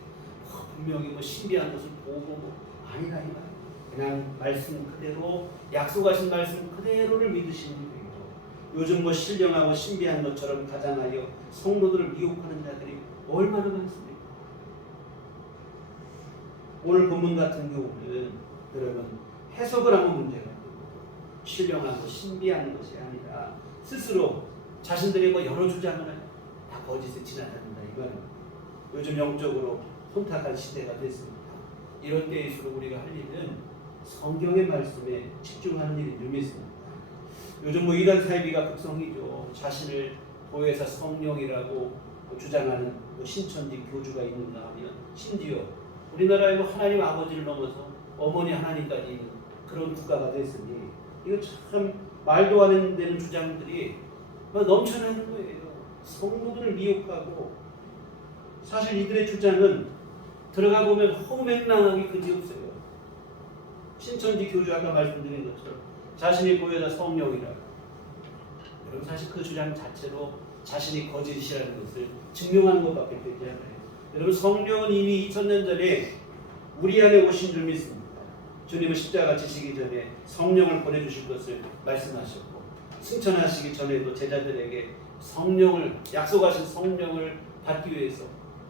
분명히 신비한 것을 보고 아니라 이 말. 그냥 말씀 그대로 약속하신 말씀 그대로를 믿으시는 거예요. 요즘 신령하고 신비한 것처럼 가장하여 성도들을 미혹하는 자들이 얼마나 많습니까? 오늘 본문 같은 경우는 여러분 해석을 하면 문제가 되고 신령하고 신비한 것이 아니라 스스로 자신들이 여러 주장을 다 거짓에 지나다닌다 이 말입니다. 요즘 영적으로 혼탁한 시대가 됐습니다. 이런 때일수록 우리가 할 일은 성경의 말씀에 집중하는 일인 줄 믿습니다. 요즘 이단 사이비가 극성이죠. 자신을 교회에서 성령이라고 주장하는 신천지 교주가 있는가 하면 심지어 우리나라에 하나님 아버지를 넘어서 어머니 하나님까지 있는 그런 국가가 됐으니 이거 참 말도 안 되는 주장들이 넘쳐나는 거예요. 성도들을 미혹하고 사실 이들의 주장은 들어가 보면 허무맹랑하기 그지없어요. 신천지 교주 아까 말씀드린 것처럼 자신이 보여다 성령이라고. 여러분 사실 그 주장 자체로 자신이 거짓이라는 것을 증명하는 것밖에 되지 않아요. 여러분 성령은 이미 2000년 전에 우리 안에 오신 줄 믿습니다. 주님은 십자가 지시기 전에 성령을 보내주실 것을 말씀하셨고 승천하시기 전에도 제자들에게 성령을 약속하신 성령을 받기 위해서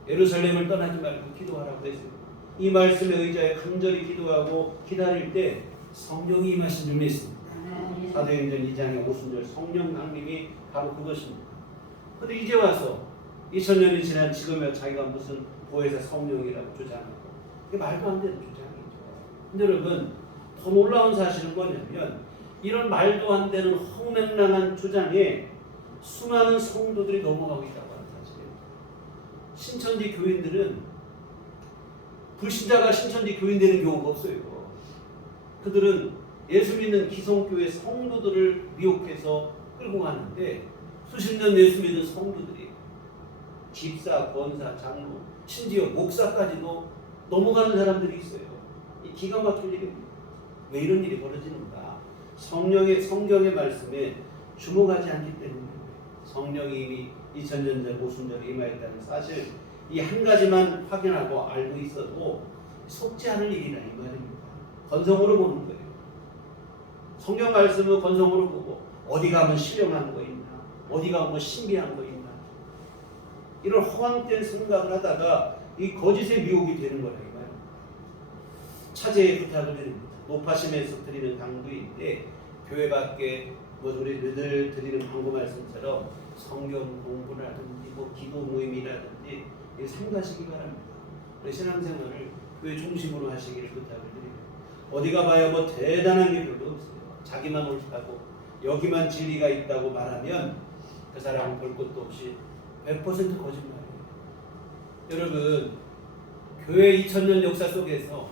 예루살렘을 떠나지 말고 기도하라고 했습니다. 이 말씀에 의지하여 간절히 기도하고 기다릴 때 성령이 임하신 줄 믿습니다. 사도행전 2장의 오순절 성령 강림이 바로 그것입니다. 그런데 이제 와서 2000년이 지난 지금이야 자기가 무슨 보혜사 성령이라고 주장하고 이게 말도 안 되는 주장이죠. 근데 여러분 더 놀라운 사실은 뭐냐면 이런 말도 안 되는 허무맹랑한 주장에 수많은 성도들이 넘어가고 있다고 하는 사실이에요. 신천지 교인들은 불신자가 신천지 교인 되는 경우가 없어요. 그들은 예수 믿는 기성교회 성도들을 미혹해서 끌고 가는데 수십 년 예수 믿는 성도들이 집사, 권사, 장로, 심지어 목사까지도 넘어가는 사람들이 있어요. 이 기가 막힐 일입니다. 왜 이런 일이 벌어지는가? 성경의 말씀에 주목하지 않기 때문에 성령이 이미 2000년 전 오순절에 임하였다는 사실 이 한 가지만 확인하고 알고 있어도 속지 않을 일이라 이 말입니다. 건성으로 보는 거예요. 성경 말씀은 건성으로 보고 어디 가면 신령한 거 있나? 어디 가면 신비한 거 있나? 이런 허황된 생각을 하다가 이 거짓의 미혹이 되는 거라 이 말입니다. 차제에 부탁을 드립니다. 노파심에서 드리는 강구인데 교회 밖에 우리 늘 드리는 광고 말씀처럼 성경 공부라든지 기도 모임이라든지 삼가시기 바랍니다. 신앙생활을 교회 중심으로 하시기를 부탁을 드립니다. 어디 가봐야 대단한 게 별로 없어요. 자기만 옳다고 여기만 진리가 있다고 말하면 그 사람은 볼 것도 없이 100% 거짓말이에요. 여러분 교회 2000년 역사 속에서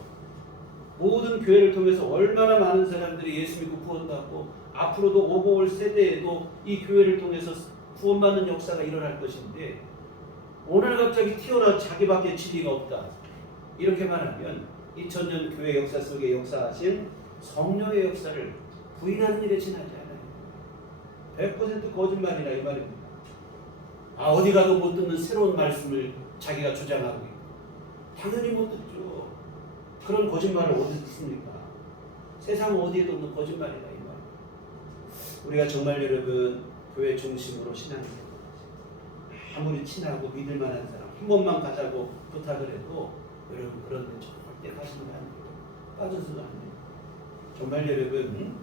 모든 교회를 통해서 얼마나 많은 사람들이 예수 믿고 구원받고 앞으로도 오고 올 세대에도 이 교회를 통해서 구원받는 역사가 일어날 것인데 오늘 갑자기 튀어나와 자기밖에 진리가 없다 이렇게 말하면 2000년 교회 역사 속에 역사하신 성령의 역사를 부인하는 일에 지나지 않아요. 100% 거짓말이라 이 말입니다. 어디 가도 못 듣는 새로운 말씀을 자기가 주장하고 있고 당연히 못 듣죠. 그런 거짓말을 어디 듣습니까? 세상 어디에도 없는 거짓말이라 이 말입니다. 우리가 정말 여러분 교회 중심으로 신앙을 아무리 친하고 믿을 만한 사람 한 번만 가자고 부탁을 해도 여러분 그런데 절대 가시면 안 돼요. 빠져서도 안 돼요. 정말 여러분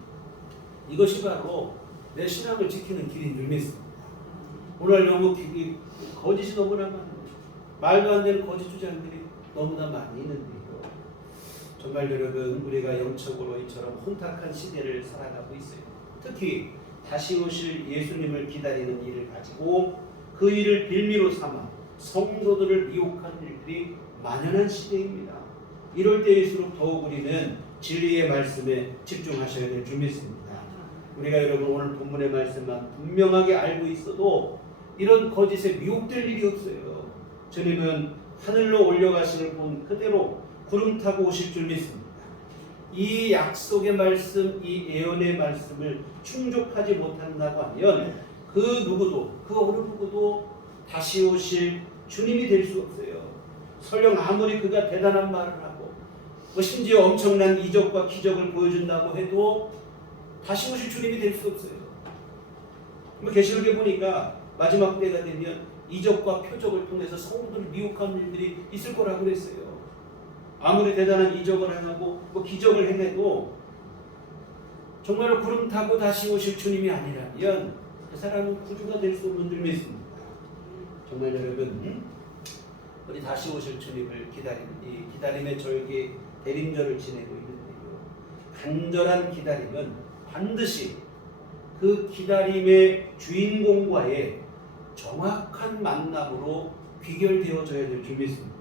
이것이 바로 내 신앙을 지키는 길인 줄 믿습니다. 오늘 너무 거짓이 너무나 많아요. 말도 안 되는 거짓 주장들이 너무나 많이 있는데요. 정말 여러분 우리가 영적으로 이처럼 혼탁한 시대를 살아가고 있어요. 특히 다시 오실 예수님을 기다리는 일을 가지고 그 일을 빌미로 삼아 성도들을 미혹하는 일들이 만연한 시대입니다. 이럴 때일수록 더욱 우리는 진리의 말씀에 집중하셔야 될 줄 믿습니다. 우리가 여러분 오늘 본문의 말씀만 분명하게 알고 있어도 이런 거짓에 미혹될 일이 없어요. 주님은 하늘로 올려가시는 분 그대로 구름 타고 오실 줄 믿습니다. 이 약속의 말씀, 이 예언의 말씀을 충족하지 못한다고 하면 그 누구도, 그 어느 누구도 다시 오실 주님이 될 수 없어요. 설령 아무리 그가 대단한 말을 하고 심지어 엄청난 이적과 기적을 보여준다고 해도 다시 오실 주님이 될 수 없어요. 계시록에 보니까 마지막 때가 되면 이적과 표적을 통해서 성도들을 미혹하는 일들이 있을 거라고 그랬어요. 아무리 대단한 이적을 행하고 기적을 행해도 정말로 구름 타고 다시 오실 주님이 아니라면 그 사람은 구주가 될 수 없는 줄 믿습니다. 정말 여러분 우리 다시 오실 주님을 기다리는 이 기다림의 절기 대림절을 지내고 있는데요. 간절한 기다림은 반드시 그 기다림의 주인공과의 정확한 만남으로 귀결되어져야 될 줄 믿습니다.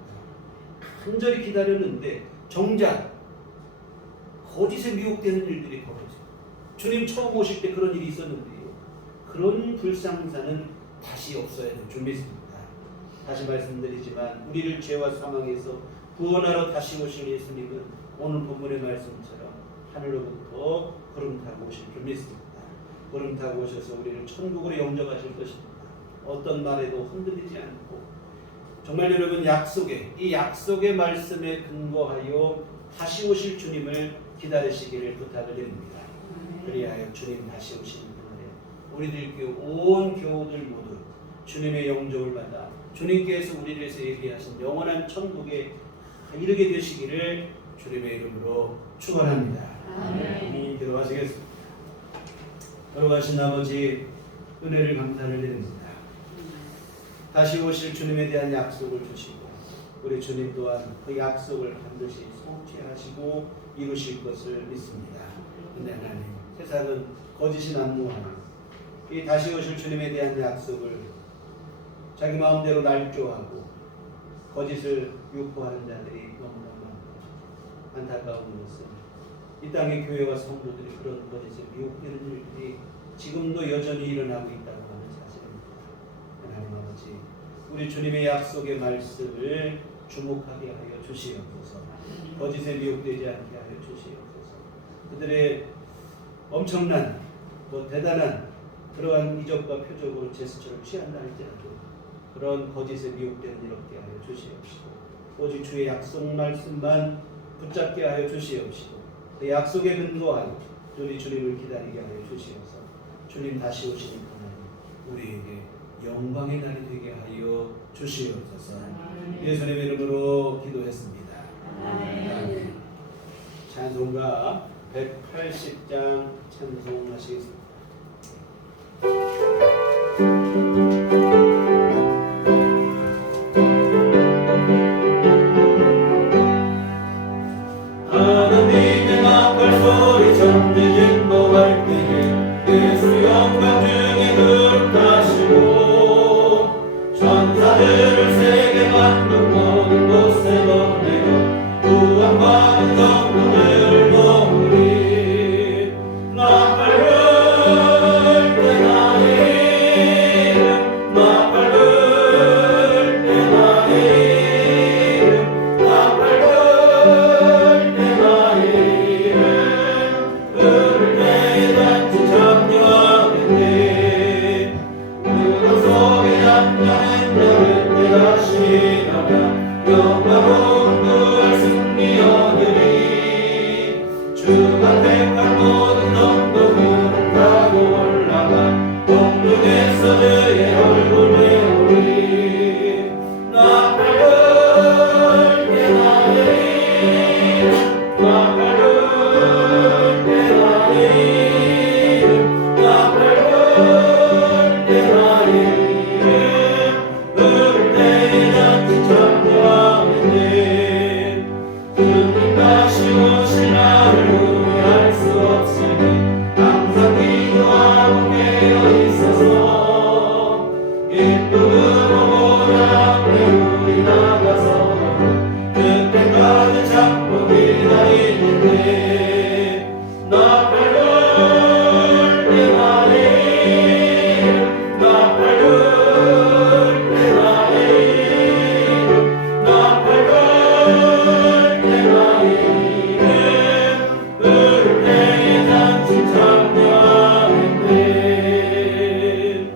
간절히 기다렸는데 정작 거짓에 미혹되는 일들이 벌어져요. 주님 처음 오실 때 그런 일이 있었는데요. 그런 불상사는 다시 없어야 될 줄 믿습니다. 다시 말씀드리지만 우리를 죄와 사망에서 구원하러 다시 오실 예수님은 오늘 본문의 말씀처럼 하늘로부터 구름 타고 오실 줄 믿습니다. 구름 타고 오셔서 우리를 천국으로 영접하실 것입니다. 어떤 말에도 흔들리지 않고 정말 여러분 이 약속의 말씀에 근거하여 다시 오실 주님을 기다리시기를 부탁을 드립니다. 그리하여 주님 다시 오시는 그날에 우리들 온 교우들 모두 주님의 영접을 받아 주님께서 우리를 위해서 예비하신 영원한 천국에 이르게 되시기를 주님의 이름으로 축원합니다. 아멘. 기도하시겠습니다. 걸어가신 아버지 은혜를 감사를 드립니다. 다시 오실 주님에 대한 약속을 주시고 우리 주님 또한 그 약속을 반드시 성취하시고 이루실 것을 믿습니다. 근데 하나님 세상은 거짓이 난무하니 이 다시 오실 주님에 대한 약속을 자기 마음대로 날조하고 거짓을 유포하는 자들이 너무나 많고 안타까운 것은 이 땅의 교회와 성도들이 그런 거짓에 미혹되는 일들이 지금도 여전히 일어나고 있다고 하는 사실입니다. 하나님 아버지 우리 주님의 약속의 말씀을 주목하게 하여 주시옵소서. 거짓에 미혹되지 않게 하여 주시옵소서. 그들의 엄청난 대단한 그러한 이적과 표적으로 제스처를 취한다 할지라도 그런 거짓에 미혹되는 일 없게 하여 주시옵시고 오직 주의 약속 말씀만 붙잡게 하여 주시옵시고 그 약속에 근거하여 우리 주님을 기다리게 하여 주시옵소서. 주님 다시 오시는 그날 우리에게 영광의 날이 되게 하여 주시옵소서. 예수님의 이름으로 기도했습니다. 아멘. 찬송가 180장 찬송하시겠습니다. 하나님의 나팔 소리 전해진 노할 때에 예수 영광 중에 그룹하시고 천사들을 세계 만국 모든 곳에 보내어 구원받은 성도들을 모으리. 나팔 불 때 나의 이름 나팔 불 때 나의 이름 나팔 불 때 나의 이름 부를 때에 단지 참여하겠네. 그것 속에 잠자는 자를 다시 나가 영광으로 구할 승리 얻으리. 주가 택한 모든 성도들은 타고 올라가 공중에서 주의 얼굴 배우리. 나팔 불 때 나의 이름 나팔 불 때 나의 이름 나팔 불 때 나의 이름 부를 때에 단지 참여하겠네. 주님 다시 오실 날을 후회할 수 없으니 항상 기도하고 깨어 있어서 기쁨으로 보좌 앞에 우리 나가서 그때까지 참고 기다리는데. 나팔 불 때 나의 이름 나팔 불 때 나의 이름 나팔 불 때 나의 이름 부를 때에 단지 참여하겠네.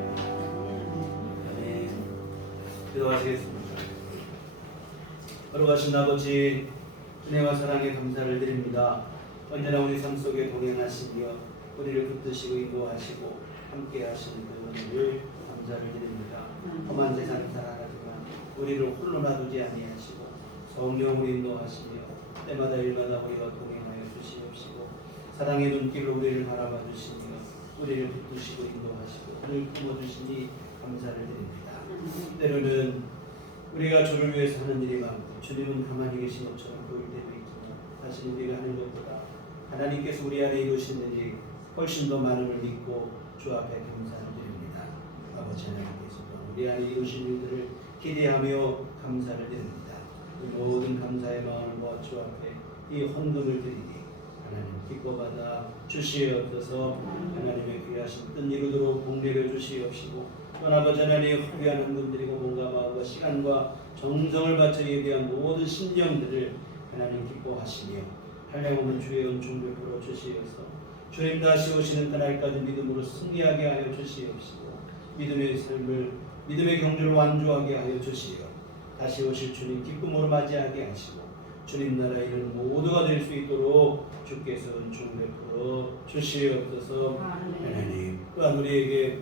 기도하시겠습니다. 걸어가신 아버지 은혜와 사랑에 감사를 드립니다. 언제나 우리 삶 속에 동행하시며 우리를 붙드시고 인도하시고 함께 하시는 그 은혜를 감사를 드립니다. 험한 세상 살아가지만 우리를 홀로 놔두지 아니하시고 성령으로 인도하시며 때마다 일마다 우리와 동행하여 주시옵시고 사랑의 눈길로 우리를 바라봐 주시며 우리를 붙드시고 인도하시고 오늘 품어주시니 감사를 드립니다. 때로는 우리가 주를 위해서 하는 일이 많고 주님은 가만히 계신 것처럼 보일 때도 있지만 사실 우리가 하는 것보다 하나님께서 우리 안에 이루신 일이 훨씬 더 많음을 믿고 주 앞에 감사를 드립니다. 아버지 하나님께서 우리 안에 이루신 일들을 기대하며 감사를 드립니다. 이 모든 감사의 마음을 모아 주 앞에 이 헌금을 드리니 하나님 기뻐받아 주시옵소서. 하나님의 귀하신 뜻 이루도록 공개해 주시옵시고 또한 아버지 하나님 화려한 헌금들이고 몸과 마음과 시간과 정성을 바쳐 예비한 모든 심령들을 하나님 기뻐하시며 한량없는 주의 은총 베풀어 주시옵소서. 주님 다시 오시는 그날까지 믿음으로 승리하게 하여 주시옵시고 믿음의 삶을 믿음의 경주를 완주하게 하여 주시어 다시 오실 주님 기쁨으로 맞이하게 하시고 주님 나라에 이르는 모두가 될 수 있도록 주께서 은총 베풀어 주시옵소서. 하나님 또한 우리에게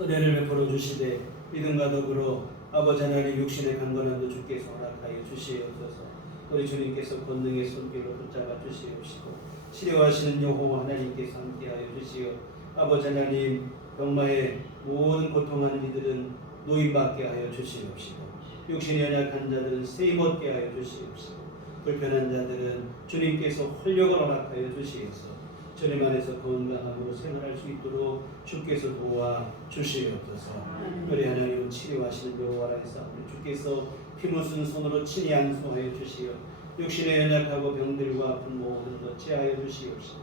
은혜를 베풀어 주시되 믿음과 더불어 아버지 하나님 육신의 강건함도 주께서 허락하여 주시옵소서. 우리 주님께서 권능의 손길로 붙잡아 주시옵시고 치료하시는 여호와 하나님께서 함께하여 주시어 아버지 하나님 병마의 모든 고통하는 이들은 노임받게 하여 주시옵시고 육신이 연약한 자들은 세임 얻게 하여 주시옵시고 불편한 자들은 주님께서 활력을 허락하여 주시옵소서. 주님 안에서 건강함으로 생활할 수 있도록 주께서 도와 주시옵소서. 우리 하나님은 치료하시는 여호와라서 주께서 피묻은 손으로 친히 안수하여 주시어 육신의 연약하고 병들과 아픈 모든 것 제하여 주시옵시고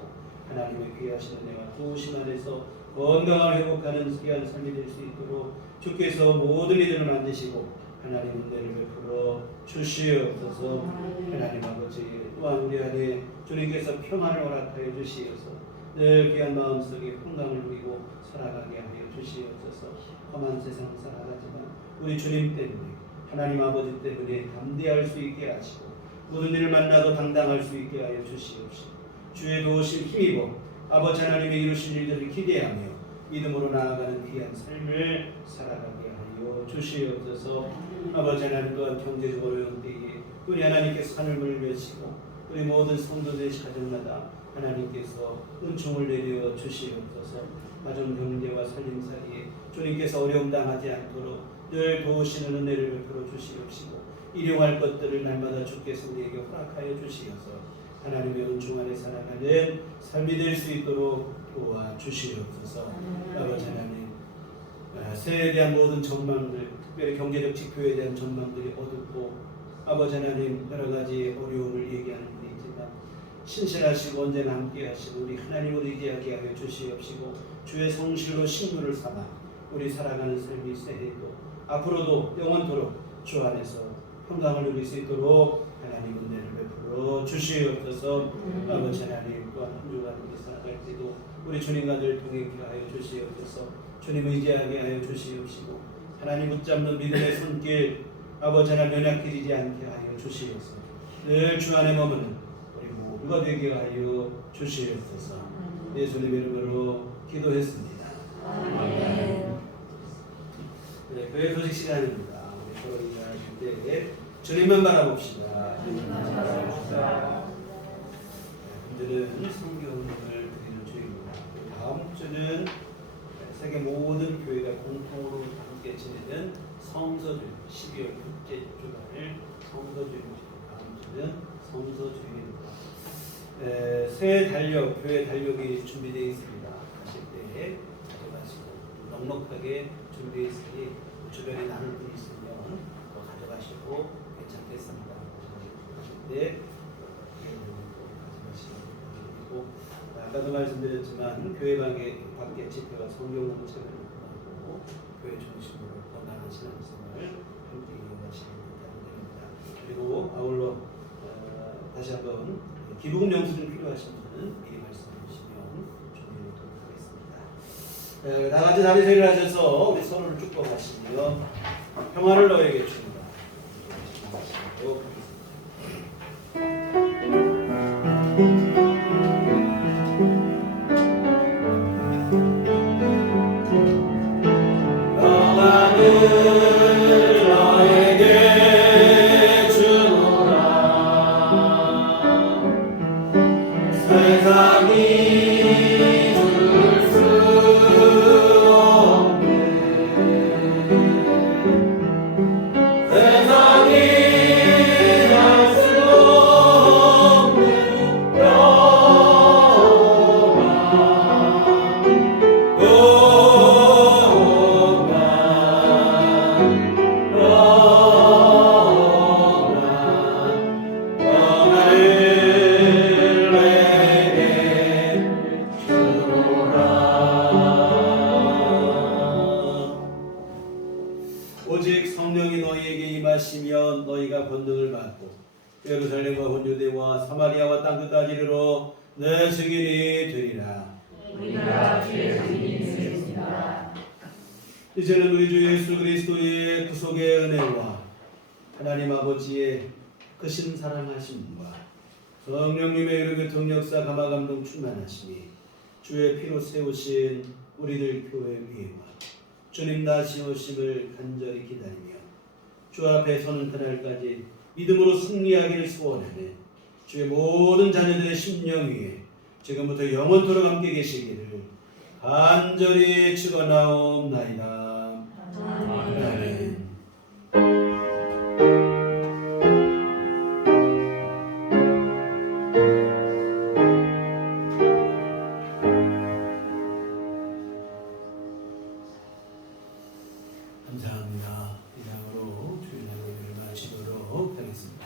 하나님의 귀하신 은혜와 도우심 안에서 건강을 회복하는 귀한 삶이 될 수 있도록 주께서 모든 이들을 만드시고 하나님 은혜를 베풀어 주시옵소서. 하나님 아버지 또한 우리 안에 주님께서 평안을 허락하여 주시옵소서. 늘 귀한 마음속에 평강을 누리고 살아가게 하여 주시옵소서. 험한 세상 살아가지만 우리 주님 때문에 하나님 아버지 때문에 담대할 수 있게 하시고 모든 일을 만나도 당당할 수 있게 하여 주시옵시고 주의 도우심 힘입어 아버지 하나님의 이루신 일들을 기대하며 믿음으로 나아가는 귀한 삶을 살아가게 하여 주시옵소서. 아버지 하나님 또한 경제적 어려운 때에 우리 하나님께서 하늘문을 여시고 우리 모든 성도들 가정마다 하나님께서 은총을 내려 주시옵소서. 가정 경제와 살림살이에 주님께서 어려움 당하지 않도록 늘 도우시는 은혜를 베풀어 주시옵시고 일용할 것들을 날마다 주께서 우리에게 허락하여 주시어서 하나님의 은총 안에 살아가는 삶이 될 수 있도록 도와주시옵소서. 아버지 하나님 새해에 대한 모든 전망들 특별히 경제적 지표에 대한 전망들이 어둡고 아버지 하나님 여러 가지 어려움을 얘기하는 데 있지만 신실하시고 언제나 함께 하시고 우리 하나님을 의지하게 하여 주시옵시고 주의 성실로 신부를 삼아 우리 살아가는 삶이 새해도 앞으로도 영원토록 주 안에서 평강을 누릴 수 있도록 하나님 은혜를 베풀어 주시옵소서. 아버지 하나님 또한 한 주간 우리 살아갈 때도 우리 주님과 늘 동행케 하여 주시옵소서. 주님 의지하게 하여 주시옵시고 하나님 붙잡는 믿음의 손길 아버지 하나님 연약해지지 않게 하여 주시옵소서. 늘 주 안에 머무는 우리 모두가 되게 하여 주시옵소서. 예수님 이름으로 기도했습니다. 아멘. 네, 교회 소식 시간입니다. 우리 서로 인사할 때 주님만 바라봅시다. 오늘은 성경을 드리는 주입니다. 다음 주는 세계 모든 교회가 공통으로 함께 지내는 성서주일 12월 첫째 주간을 성서주일입니다. 다음 주는 성서주일입니다. 새 달력, 교회 달력이 준비되어 있습니다. 가실 때 가져가시고 넉넉하게 준비되어 있으니 주변에 나눌 분이 있으면 더 가져가시고 괜찮겠습니다. 가실 때 가져가시고 아까도 말씀드렸지만 교회 밖에 집회와 성경 공부책을 하고 교회 중심으로 건강한 신앙생활 함께 이어가시기 바랍니다. 그리고 아울러 다시 한번 기부금 영수증 필요하신 분은 미리 말씀해 주시면 준비하도록 하겠습니다. 나같이 다리 세를 하셔서 우리 서로를 축복하시며 평화를 너에게 줍니다. 세상이 하시면 너희가 권능을 받고 예루살렘과 온 유대와 사마리아와 땅끝까지 이르러 내 증인이 되리라. 우리가 주의 증인이 되겠습니다. 이제는 우리 주 예수 그리스도의 구속의 은혜와 하나님 아버지의 크신 사랑하심과 성령님의 이르게 통역사 감화감동 충만하시니 주의 피로 세우신 우리들 교회 위에와 주님 다시 오심을 간절히 기다리며 주 앞에 서는 그날까지 믿음으로 승리하기를 소원하네. 주의 모든 자녀들의 심령 위에 지금부터 영원토록 함께 계시기를 간절히 축원하옵나이다. 아멘. 감사합니다. 이상으로 주일날 예배를 마치도록 하겠습니다.